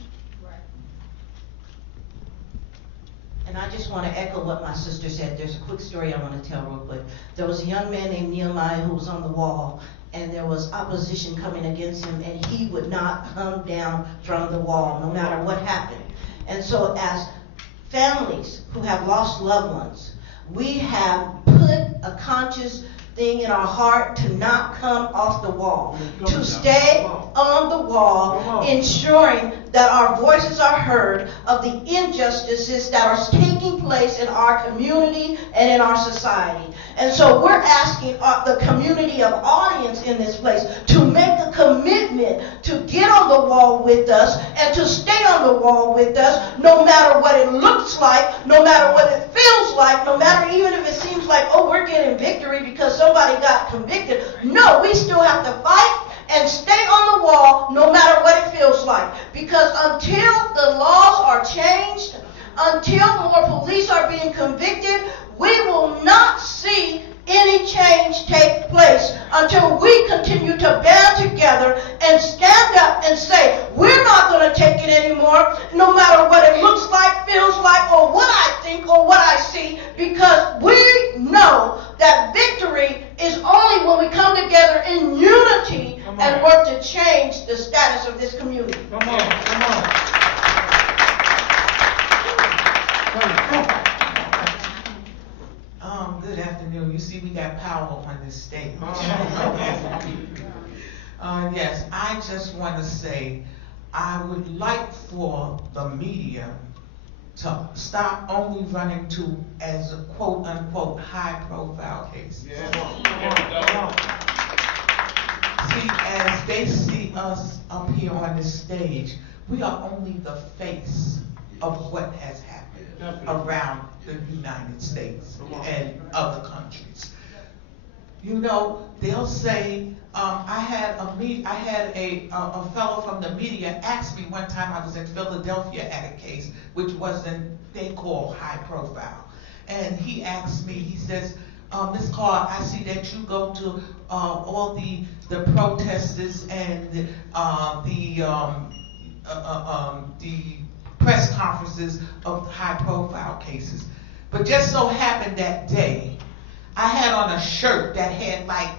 And I just want to echo what my sister said. There's a quick story I want to tell real quick. There was a young man named Nehemiah who was on the wall, and there was opposition coming against him, and he would not come down from the wall no matter what happened. And so as families who have lost loved ones, we have put a conscious thing in our heart to not come off the wall, to stay on the wall, ensuring that our voices are heard of the injustices that are taking place in our community and in our society. And so we're asking the community of audience in this place to make a commitment to get on the wall with us and to stay on the wall with us, no matter what it looks like, no matter what it feels like, no matter even if it seems like, oh, we're getting victory because somebody got convicted. No, we still have to fight and stay on the wall no matter what it feels like. Because until the laws are changed, until more police are being convicted, we will not see any change take place until we continue to band together and stand up and say, we're not going to take it anymore, no matter what it looks like, feels like, or what I think or what I see, because we know that victory is only when we come together in unity and work to change the status of this community. Come on. Good afternoon. You see, we got power on this stage. Yes, I just want to say I would like for the media to stop only running to as a quote unquote high profile case. See, as they see us up here on this stage, we are only the face of what has happened around the United States and other countries. You know, they'll say, I had a fellow from the media ask me one time, I was in Philadelphia at a case which wasn't, they call high profile. And he asked me, he says, Ms. Carr, I see that you go to all the protesters and the press conferences of high profile cases. But just so happened that day, I had on a shirt that had like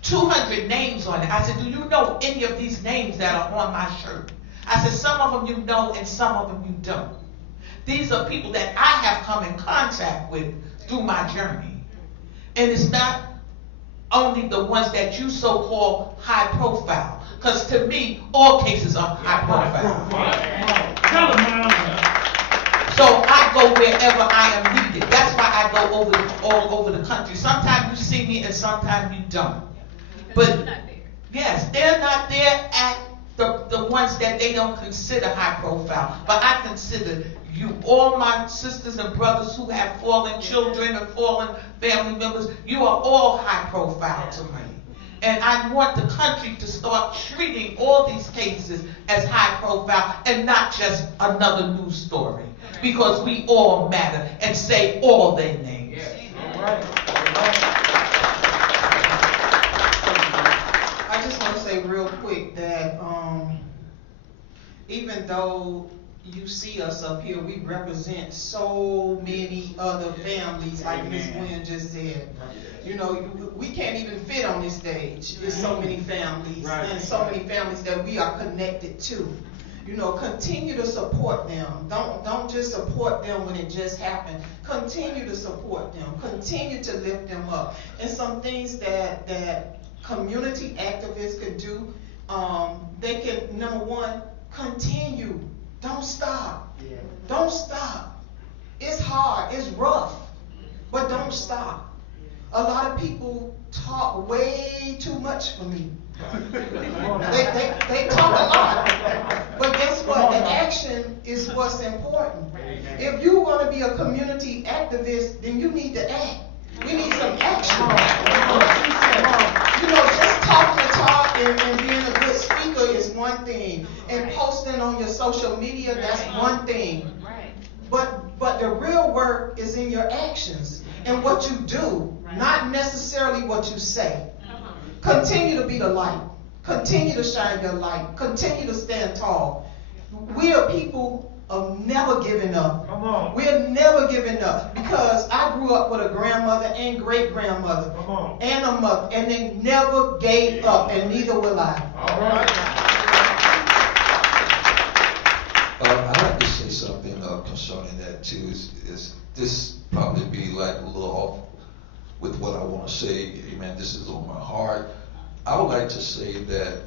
200 names on it. I said, do you know any of these names that are on my shirt? I said, some of them you know and some of them you don't. These are people that I have come in contact with through my journey. And it's not only the ones that you so-called high profile. Because to me, all cases are high profile. So I go wherever I am needed. That's why I go all over the country. Sometimes you see me and sometimes you don't. But yes, they're not there at the ones that they don't consider high profile. But I consider you, all my sisters and brothers who have fallen children and fallen family members, you are all high profile to me. And I want the country to start treating all these cases as high profile and not just another news story. Because we all matter and say all their names. I just want to say real quick that even though you see us up here, we represent so many other families, like Ms. Gwen just said. You know, we can't even fit on this stage. There's so many families and so many families that we are connected to. You know, continue to support them. Don't just support them when it just happened. Continue to support them. Continue to lift them up. And some things that community activists can do, they can, number one, continue. Don't stop. Don't stop. It's hard. It's rough. But don't stop. A lot of people talk way too much for me. They talk a lot. But guess what? The action is what's important. If you want to be a community activist, then you need to act. We need some action. You know, just talking the talk and being a good speaker is one thing. And posting on your social media, that's one thing. But the real work is in your actions and what you do, not necessarily what you say. Continue to be the light. Continue to shine your light. Continue to stand tall. We are people of never giving up. We are never giving up because I grew up with a grandmother and great grandmother and a mother, and they never gave up, and neither will I. All right. I'd like to say something concerning that too. Is this probably be like a little off with what I want to say? Amen. This is on my heart. I would like to say that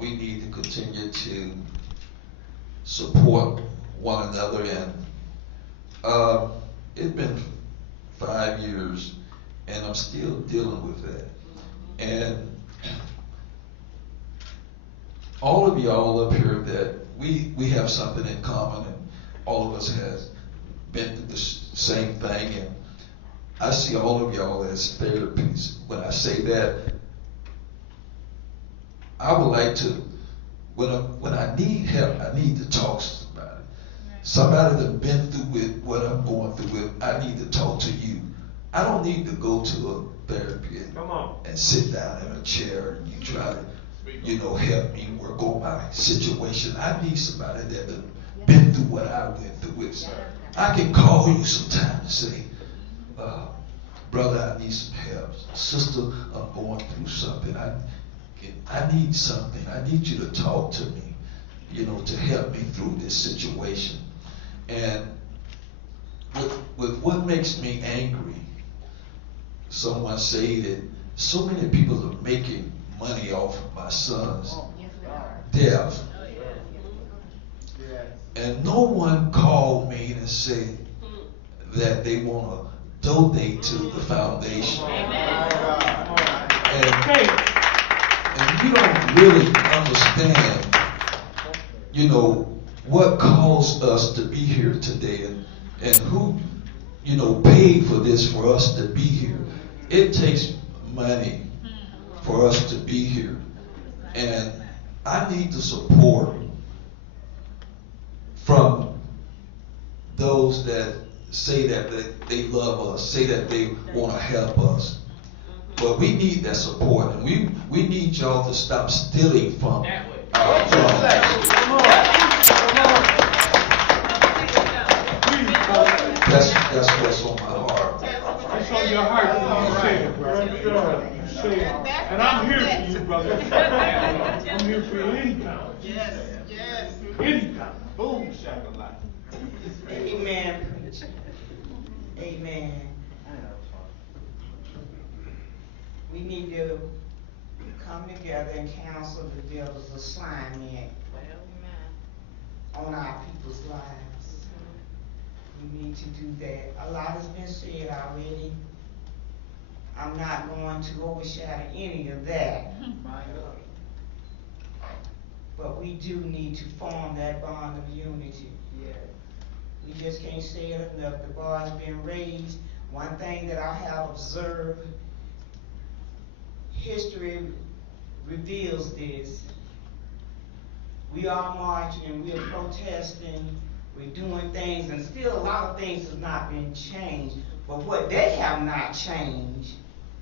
we need to continue to support one another, and it's been 5 years, and I'm still dealing with that. And all of y'all up here, that we have something in common, and all of us has been through the same thing, and I see all of y'all as therapists. When I say that, I would like to, when I need help, I need to talk to somebody. Somebody that's been through with what I'm going through with, I need to talk to you. I don't need to go to a therapy and sit down in a chair and you try to, help me work on my situation. I need somebody that has been through what I went through with. I can call you sometime and say, brother, I need some help. Sister, I'm going through something. I need something. I need you to talk to me, to help me through this situation. And with what makes me angry, someone said that so many people are making money off of my son's death. And no one called me and said that they want to donate to the foundation. And you don't really understand, what caused us to be here today, and who, paid for this for us to be here. It takes money for us to be here. And I need the support from those that say that they love us, say that they want to help us. But we need that support, and we need y'all to stop stealing from our jobs. That's what's on my heart. It's on your heart. You say it, bro. You say it. And I'm here for you, brother. I'm here for you anytime. Yes. Anytime. Boom, shakalaka. Amen, preacher. Amen. We need to come together and cancel the devil's assignment on our people's lives. We need to do that. A lot has been said already. I'm not going to overshadow any of that. But we do need to form that bond of unity. We just can't say it enough. The bar has been raised. One thing that I have observed, history reveals this. We are marching and we are protesting, we're doing things, and still a lot of things have not been changed. But what they have not changed,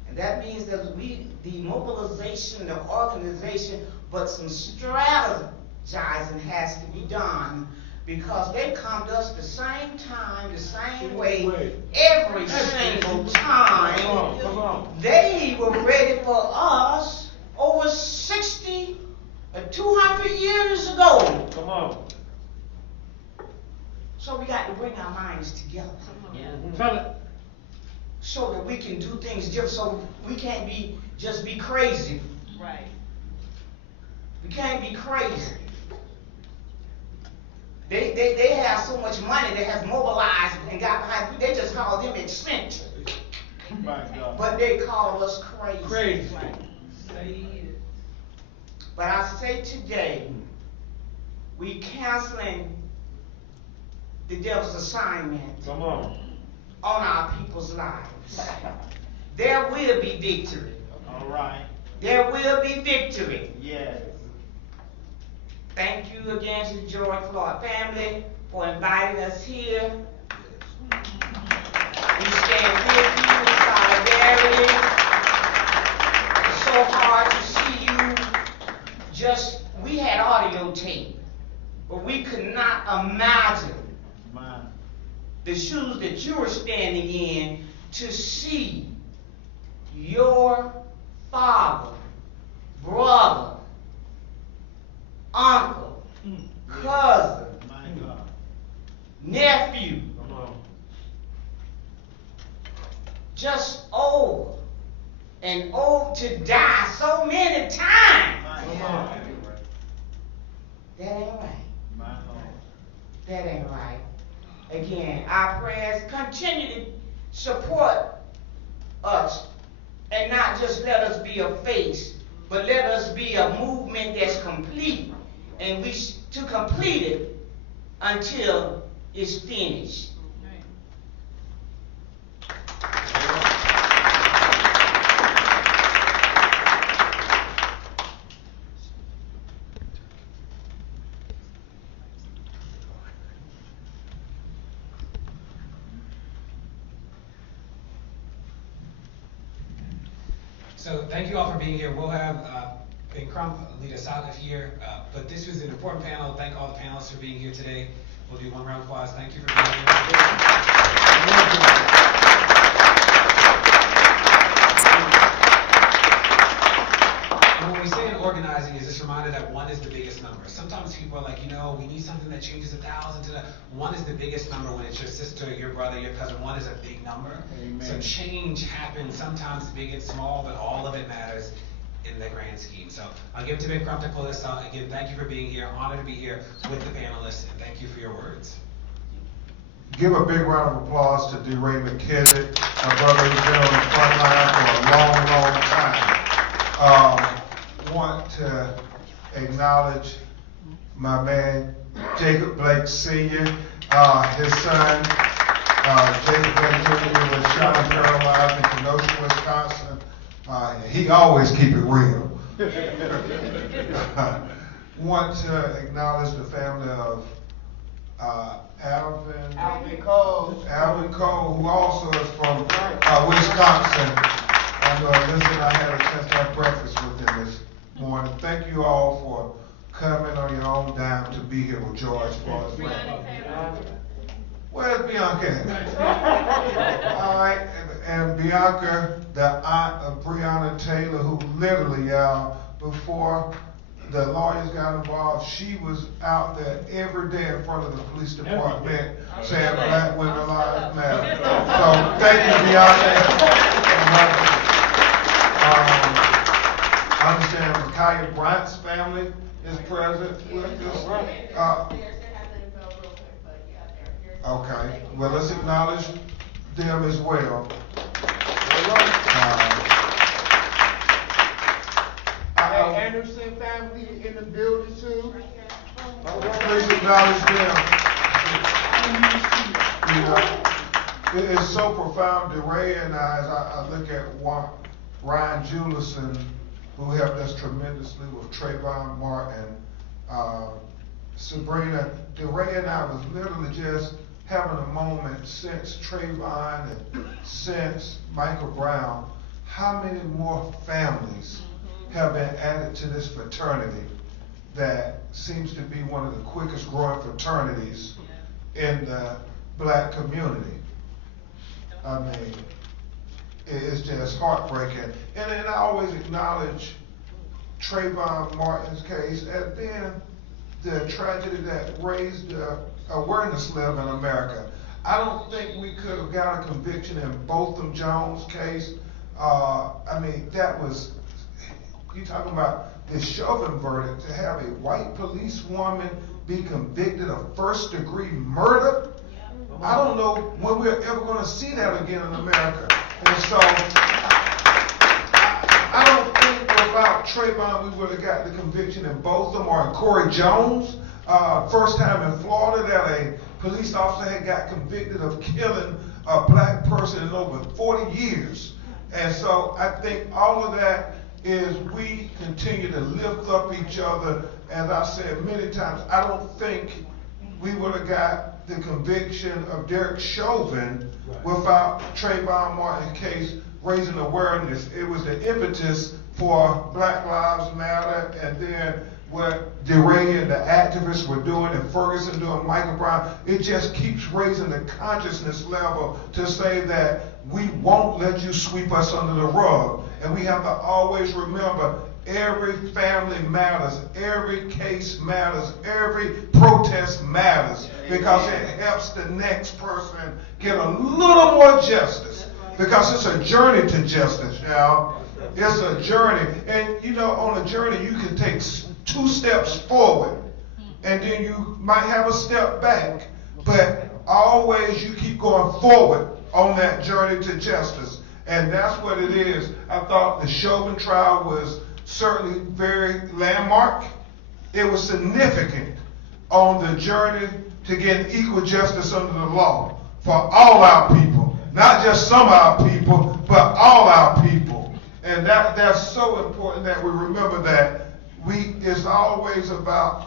and that means that the mobilization, the organization, but some strategizing has to be done, because they come to us the same time, the same way, every single time. Come on. They were ready for us over 60 or 200 years ago. Come on. So we got to bring our minds together. Tell it. So that we can do things different, so we can't just be crazy. Right. We can't be crazy. They have so much money, they have mobilized and got behind, they just call them eccentric. My God. But they call us crazy. Crazy. But I say today, we canceling the devil's assignment on our people's lives. There will be victory. All right. There will be victory. Yes. Thank you again to the George Floyd family for inviting us here. We stand with you in solidarity. It's so hard to see you. We had audio tape, but we could not imagine the shoes that you were standing in to see your father, brother, uncle, cousin, nephew, just over and over to die so many times. That ain't right. That ain't right. Again, our prayers continue to support us and not just let us be a face, but let us be a movement that's complete, and we to complete it until it's finished. So thank you all for being here. We'll have Ben Crump lead us out of here, but this was an important panel. Thank all the panelists for being here today. We'll do one round of applause. Thank you for being here. When we say in organizing, is this reminder that one is the biggest number. Sometimes people are like, we need something that changes 1,000 to that. One is the biggest number when it's your sister, your brother, your cousin. One is a big number. Amen. So change happens, sometimes big and small, but all of it matters in the grand scheme. So I'll give it to Ben Crump to close this out. Again, thank you for being here. Honored to be here with the panelists, and thank you for your words. Give a big round of applause to DeRay McKissick, my brother who's been on the front line for a long, long time. Want to acknowledge my man Jacob Blake Sr., his son Jacob Blake Jr. was shot and paralyzed in Kenosha, Wisconsin. He always keep it real. Want to acknowledge the family of Alvin Cole, who also is from Wisconsin. And listen, I had a chance to have breakfast with him this morning. Thank you all for coming on your own dime to be here with George Floyd's family. Where's Bianca at? All right, and Bianca, the aunt of Breonna Taylor, who literally, before the lawyers got involved, she was out there every day in front of the police department saying Black women lives matter. So thank you, Bianca. I understand Micaiah Bryant's family is present with us. Okay, well, let's acknowledge them as well. Anderson family in the building too. Please acknowledge them. It's so profound. DeRay and I look at Ryan Julison, who helped us tremendously with Trayvon Martin. Sabrina, DeRay and I was literally just having a moment since Trayvon and since Michael Brown. How many more families have been added to this fraternity that seems to be one of the quickest growing fraternities in the Black community? I mean, it's just heartbreaking. And then I always acknowledge Trayvon Martin's case and then the tragedy that raised the awareness level in America. I don't think we could have got a conviction in Botham Jones' case. I mean, that was, you talking about this Chauvin verdict, to have a white policewoman be convicted of first-degree murder. I don't know when we're ever going to see that again in America. And so I don't think without Trayvon we would have got the conviction in Botham or in Corey Jones. First time in Florida that a police officer had got convicted of killing a black person in over 40 years. And so I think all of that is we continue to lift up each other. As I said many times, I don't think we would have got the conviction of Derek Chauvin without Trayvon Martin's case raising awareness. It was the impetus for Black Lives Matter, and then what DeRay and the activists were doing and Ferguson doing, Michael Brown, it just keeps raising the consciousness level to say that we won't let you sweep us under the rug. And we have to always remember every family matters, every case matters, every protest matters, because it helps the next person get a little more justice. Because it's a journey to justice, y'all. It's a journey. And you know, on a journey you can take 2 steps forward and then you might have a step back, but always you keep going forward on that journey to justice. And that's what it is. I thought the Chauvin trial was certainly very landmark. It was significant on the journey to get equal justice under the law for all our people, not just some of our people, but all our people. And that's so important that we remember that it's always about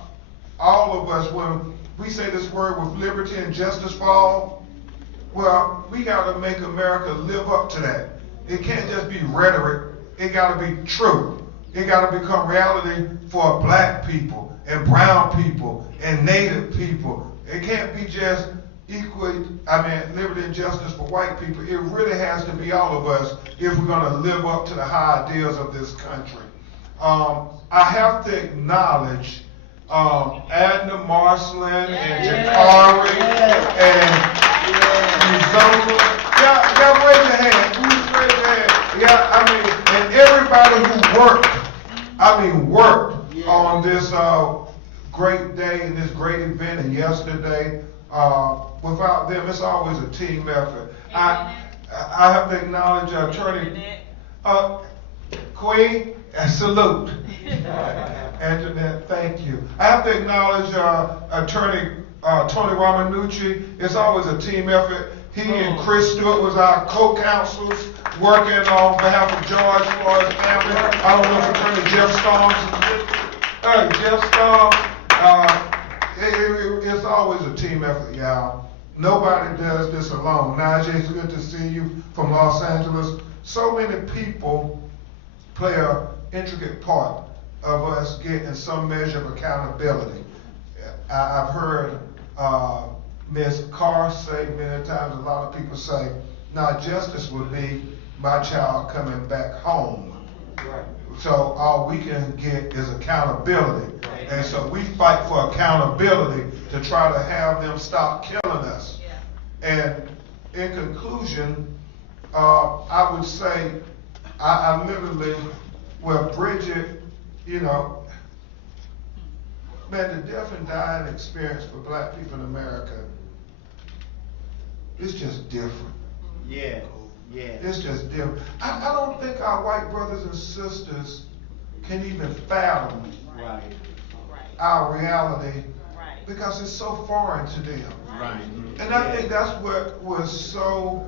all of us. When we say this word with liberty and justice for all, well, we got to make America live up to that. It can't just be rhetoric. It got to be true. It got to become reality for black people and brown people and native people. It can't be just liberty and justice for white people. It really has to be all of us if we're going to live up to the high ideals of this country. I have to acknowledge Adna Marsland and Jakari and Uzoma. Yeah, raise your hand. Please raise your hand. Yeah, and everybody who worked on this great day and this great event and yesterday. Without them, it's always a team effort. I have to acknowledge Attorney Queen, salute. Antoinette, thank you. I have to acknowledge Attorney Tony Ramanucci. It's always a team effort. He and Chris Stewart was our co-counsels working on behalf of George Floyd's family. I don't know if Attorney Jeff Storms. It's always a team effort, y'all. Nobody does this alone. Najee, it's good to see you from Los Angeles. So many people play an intricate part of us getting some measure of accountability. I've heard Ms. Carr say many times, a lot of people say, now justice would be my child coming back home. Right. So all we can get is accountability. Right. And so we fight for accountability to try to have them stop killing us. Yeah. And in conclusion, I would say, I literally, well, Bridget, you know, man, the death and dying experience for black people in America, it's just different. Yeah. Yeah. It's just different. I don't think our white brothers and sisters can even fathom our reality because it's so foreign to them. Right. And I think that's what was so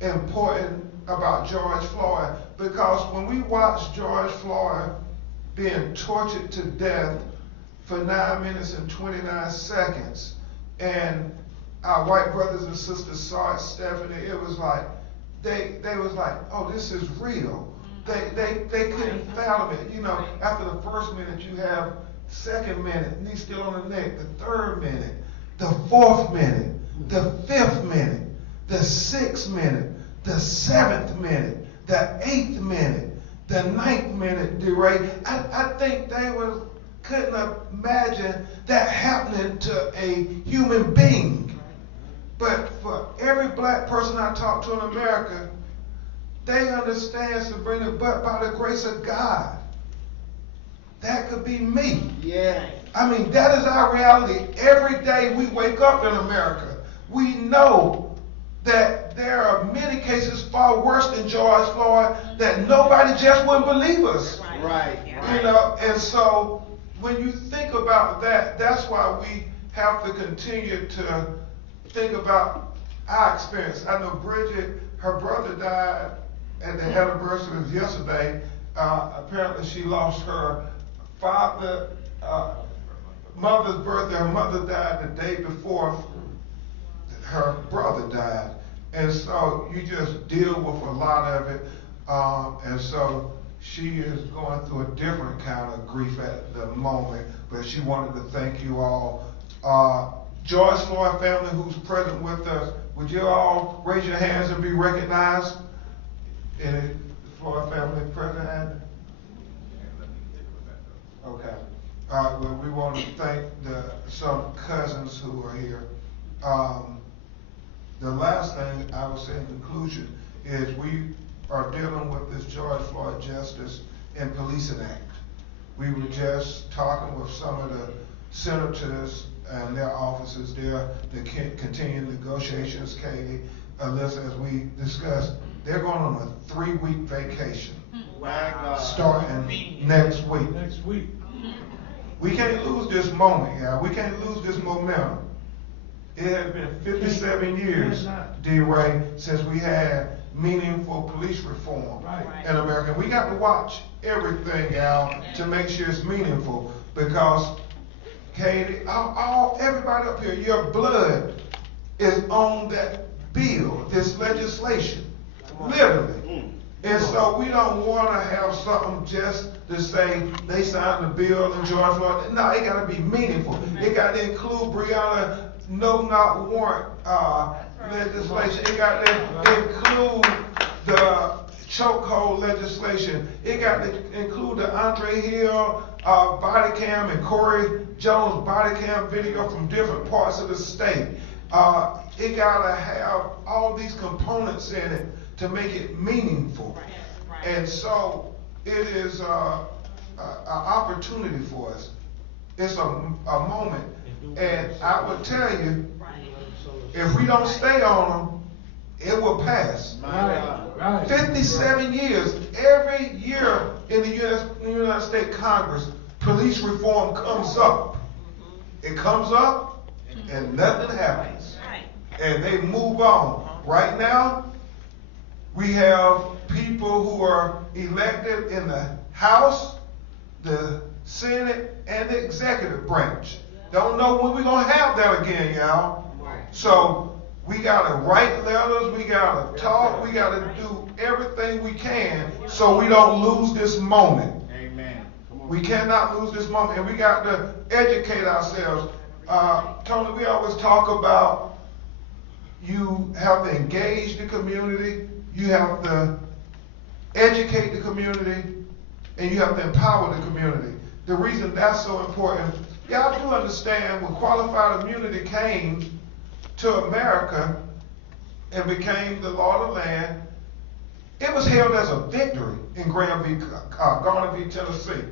important about George Floyd, because when we watched George Floyd being tortured to death for 9 minutes and 29 seconds, and our white brothers and sisters saw it, Stephanie, it was like, they was like, oh, this is real. They couldn't fathom it. You know, after the first minute, you have second minute, knee still on the neck, the third minute, the fourth minute, the fifth minute, the sixth minute, the seventh minute, the eighth minute, the ninth minute, DeRay. I think they couldn't imagine that happening to a human being. But for every black person I talk to in America, they understand, Sabrina, but by the grace of God, that could be me. Yeah. I mean, that is our reality. Every day we wake up in America, we know that there are many cases far worse than George Floyd that nobody just wouldn't believe us. Right. You know, and so when you think about that, that's why we have to continue to think about our experience. I know Bridget, her brother died at the anniversary of yesterday. Apparently she lost her mother's birthday. Her mother died the day before her brother died. And so you just deal with a lot of it. And so she is going through a different kind of grief at the moment, but she wanted to thank you all. George Floyd family who's present with us, would you all raise your hands and be recognized? Any Floyd family present? Okay. Well, we want to thank some cousins who are here. The last thing I would say in conclusion is we are dealing with this George Floyd Justice and Policing Act. We were just talking with some of the senators and their offices there that continue negotiations. Katie, Alyssa, as we discussed, they're going on a 3-week vacation starting next week. We can't lose this moment, y'all. We can't lose this momentum. It has been 57 years, D-Ray, since we had meaningful police reform in America. We got to watch everything, y'all, to make sure it's meaningful, because Katie, everybody up here, your blood is on that bill, this legislation, literally. And so we don't want to have something just to say they signed the bill and George Floyd. No, it got to be meaningful. It got to include Breonna no-knock warrant legislation. It got to include the chokehold legislation. It got to include the Andre Hill body cam and Corey Jones body cam video from different parts of the state. It got to have all these components in it to make it meaningful. And so it is an opportunity for us. It's a moment. And I would tell you, if we don't stay on them, it will pass. 57 years, every year in the United States Congress, police reform comes up. It comes up and nothing happens. And they move on. Right now, we have people who are elected in the House, the Senate, and the executive branch. Don't know when we're going to have that again, y'all. So we got to write letters, we got to talk, we got to do everything we can so we don't lose this moment. Amen. We cannot lose this moment, and we got to educate ourselves. Tony, we always talk about you have to engage the community, you have to educate the community, and you have to empower the community. The reason that's so important, y'all do understand when qualified immunity came to America and became the law of the land, it was held as a victory in Garner v. Tennessee.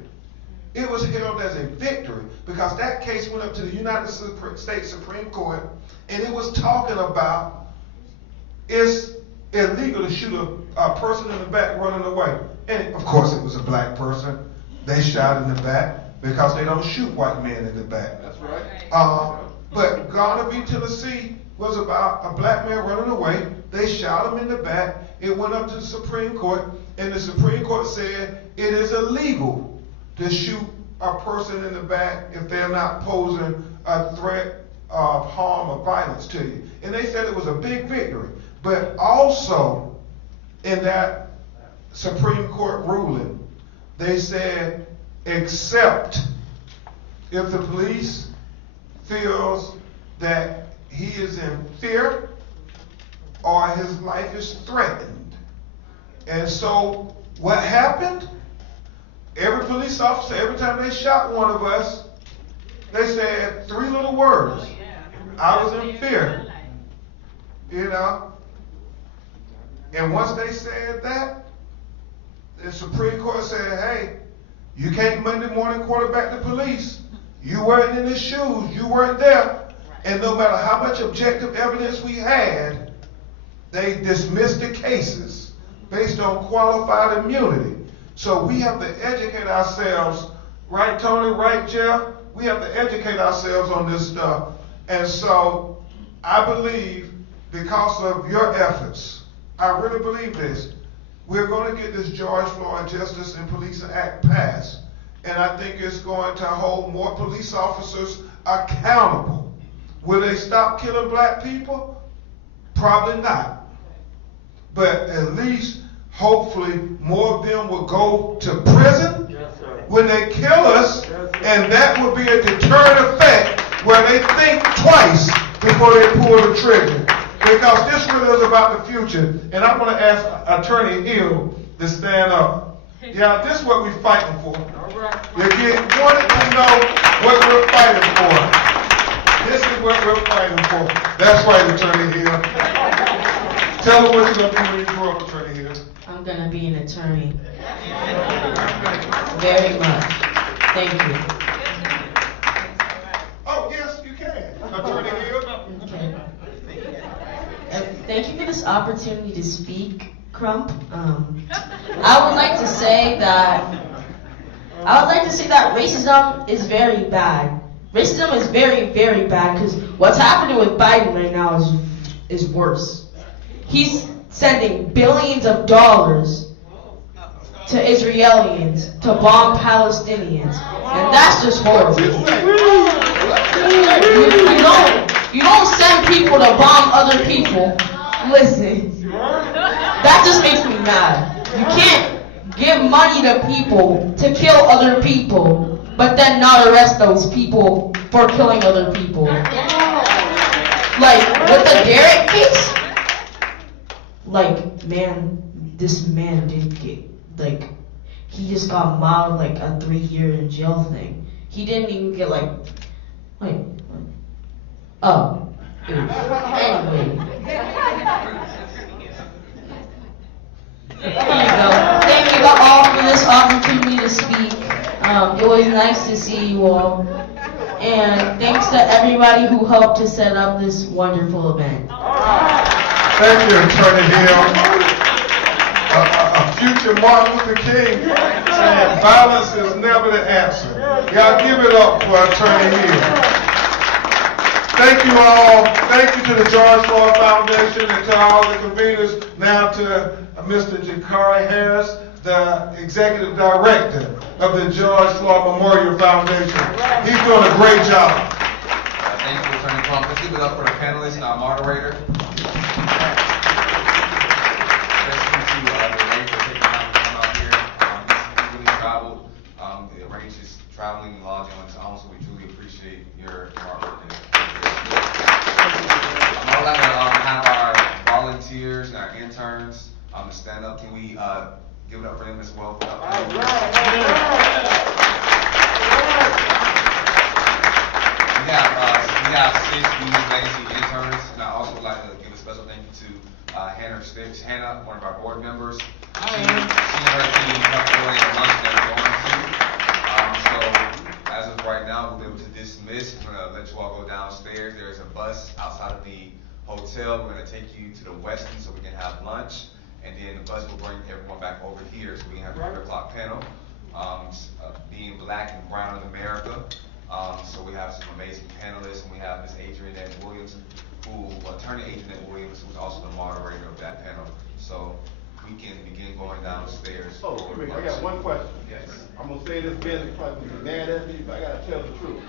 It was held as a victory because that case went up to the United States Supreme Court, and it was talking about it's illegal to shoot a person in the back running away. And of course it was a black person. They shot in the back because they don't shoot white men in the back. That's right. But Garner v. Tennessee was about a black man running away. They shot him in the back. It went up to the Supreme Court, and the Supreme Court said it is illegal to shoot a person in the back if they're not posing a threat of harm or violence to you. And they said it was a big victory. But also in that Supreme Court ruling, they said except if the police feels that he is in fear or his life is threatened. And so what happened? Every police officer, every time they shot one of us, they said 3 little words. I was in fear. You know? And once they said that, the Supreme Court said, hey, you can't Monday morning quarterback the police. You weren't in his shoes. You weren't there. And no matter how much objective evidence we had, they dismissed the cases based on qualified immunity. So we have to educate ourselves Right, Tony? Right, Jeff? We have to educate ourselves on this stuff. And so I believe because of your efforts, I really believe this, we're going to get this George Floyd Justice and Policing Act passed. And I think it's going to hold more police officers accountable. Will they stop killing black people? Probably not. But at least, hopefully, more of them will go to prison when they kill us, and that will be a deterrent effect where they think twice before they pull the trigger. Because this really is about the future. And I'm going to ask Attorney Hill to stand up. Yeah, this is what we're fighting for. You wanted to know what we're fighting for. This is what we're fighting for. That's right, Attorney Hill. Tell them what you're going to do when you grow up, Attorney Hill. I'm going to be an attorney. Very much. Thank you. Oh, yes, you can. Attorney Hill. Okay. Thank you for this opportunity to speak, Crump. I would like to say that racism is very bad. Racism is very, very bad because what's happening with Biden right now is worse. He's sending billions of dollars to Israelis to bomb Palestinians, and that's just horrible. You don't send people to bomb other people. Listen, that just makes me mad. You can't give money to people to kill other people, but then not arrest those people for killing other people. Like, with the Derek case, like, man, this man did get, like, he just got mild, like, a 3-year in jail thing. He didn't even get, anyway. Thank you all for this opportunity to speak. It was nice to see you all. And thanks to everybody who helped to set up this wonderful event. Thank you, Attorney Hill. A future Martin Luther King saying violence is never the answer. Y'all give it up for Attorney Hill. Thank you all. Thank you to the George Floyd Foundation and to all the conveners. Now to Mr. Jakari Harris, the Executive Director of the George Floyd Memorial Foundation. He's doing a great job. Thank you, Attorney Crump. Let's give it up for the panelists and our moderator. Traveling and lodging on its own, so we truly appreciate your hard work. I'd like to have our volunteers and our interns to stand up. Can we give it up for them as well? We have 6 legacy interns, and I also would like to give a special thank you to Hannah Stitch. Hannah, one of our board members. She and her team helped coordinate the lunch that we're going to. As of right now, we'll be able to dismiss. We're going to let you all go downstairs. There's a bus outside of the hotel. We're going to take you to the Westin so we can have lunch. And then the bus will bring everyone back over here so we can have a 3 o'clock panel. Being Black and Brown in America. So we have some amazing panelists. And we have Ms. Adrienne Williams, Attorney Adrienne Williams, who's also the moderator of that panel. So we can begin going downstairs. Oh, I got one question. Yes. I'm going to say this business, probably be mad at me, but I got to tell the truth.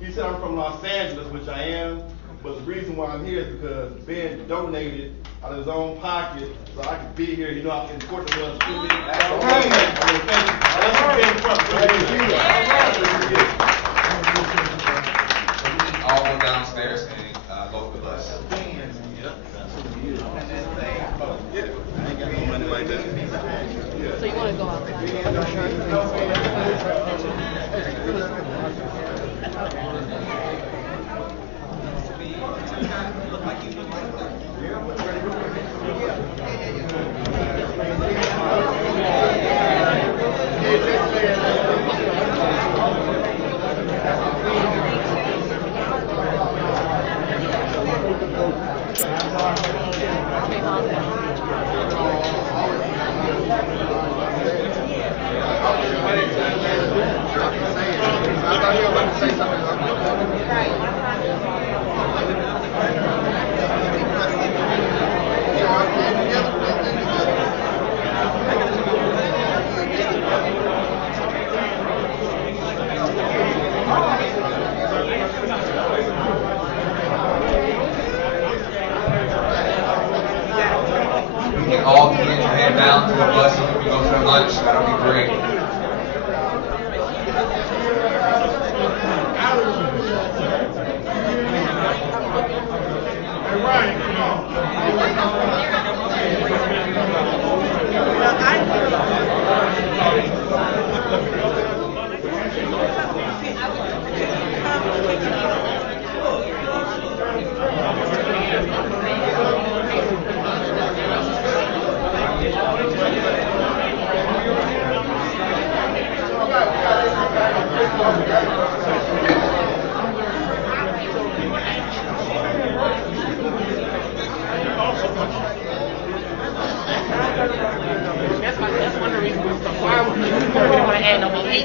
He said I'm from Los Angeles, which I am, but the reason why I'm here is because Ben donated out of his own pocket so I could be here. You know, I can support the little student. All go downstairs and go for the bus. So you want to go outside? Okay, all kids are heading down to the bus and we can go for lunch. That'll be great. Hey, Ryan, come That's one of the reasons why we don't want to add no more heat.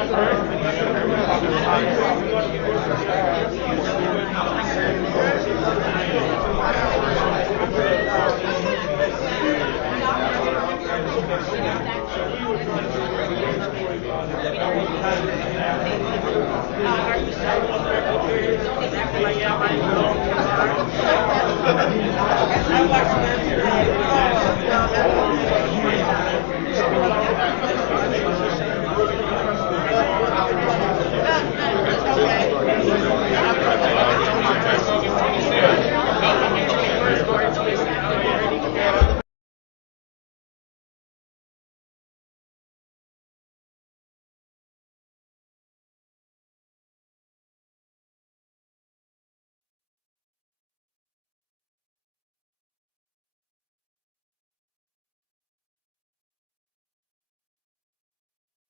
on.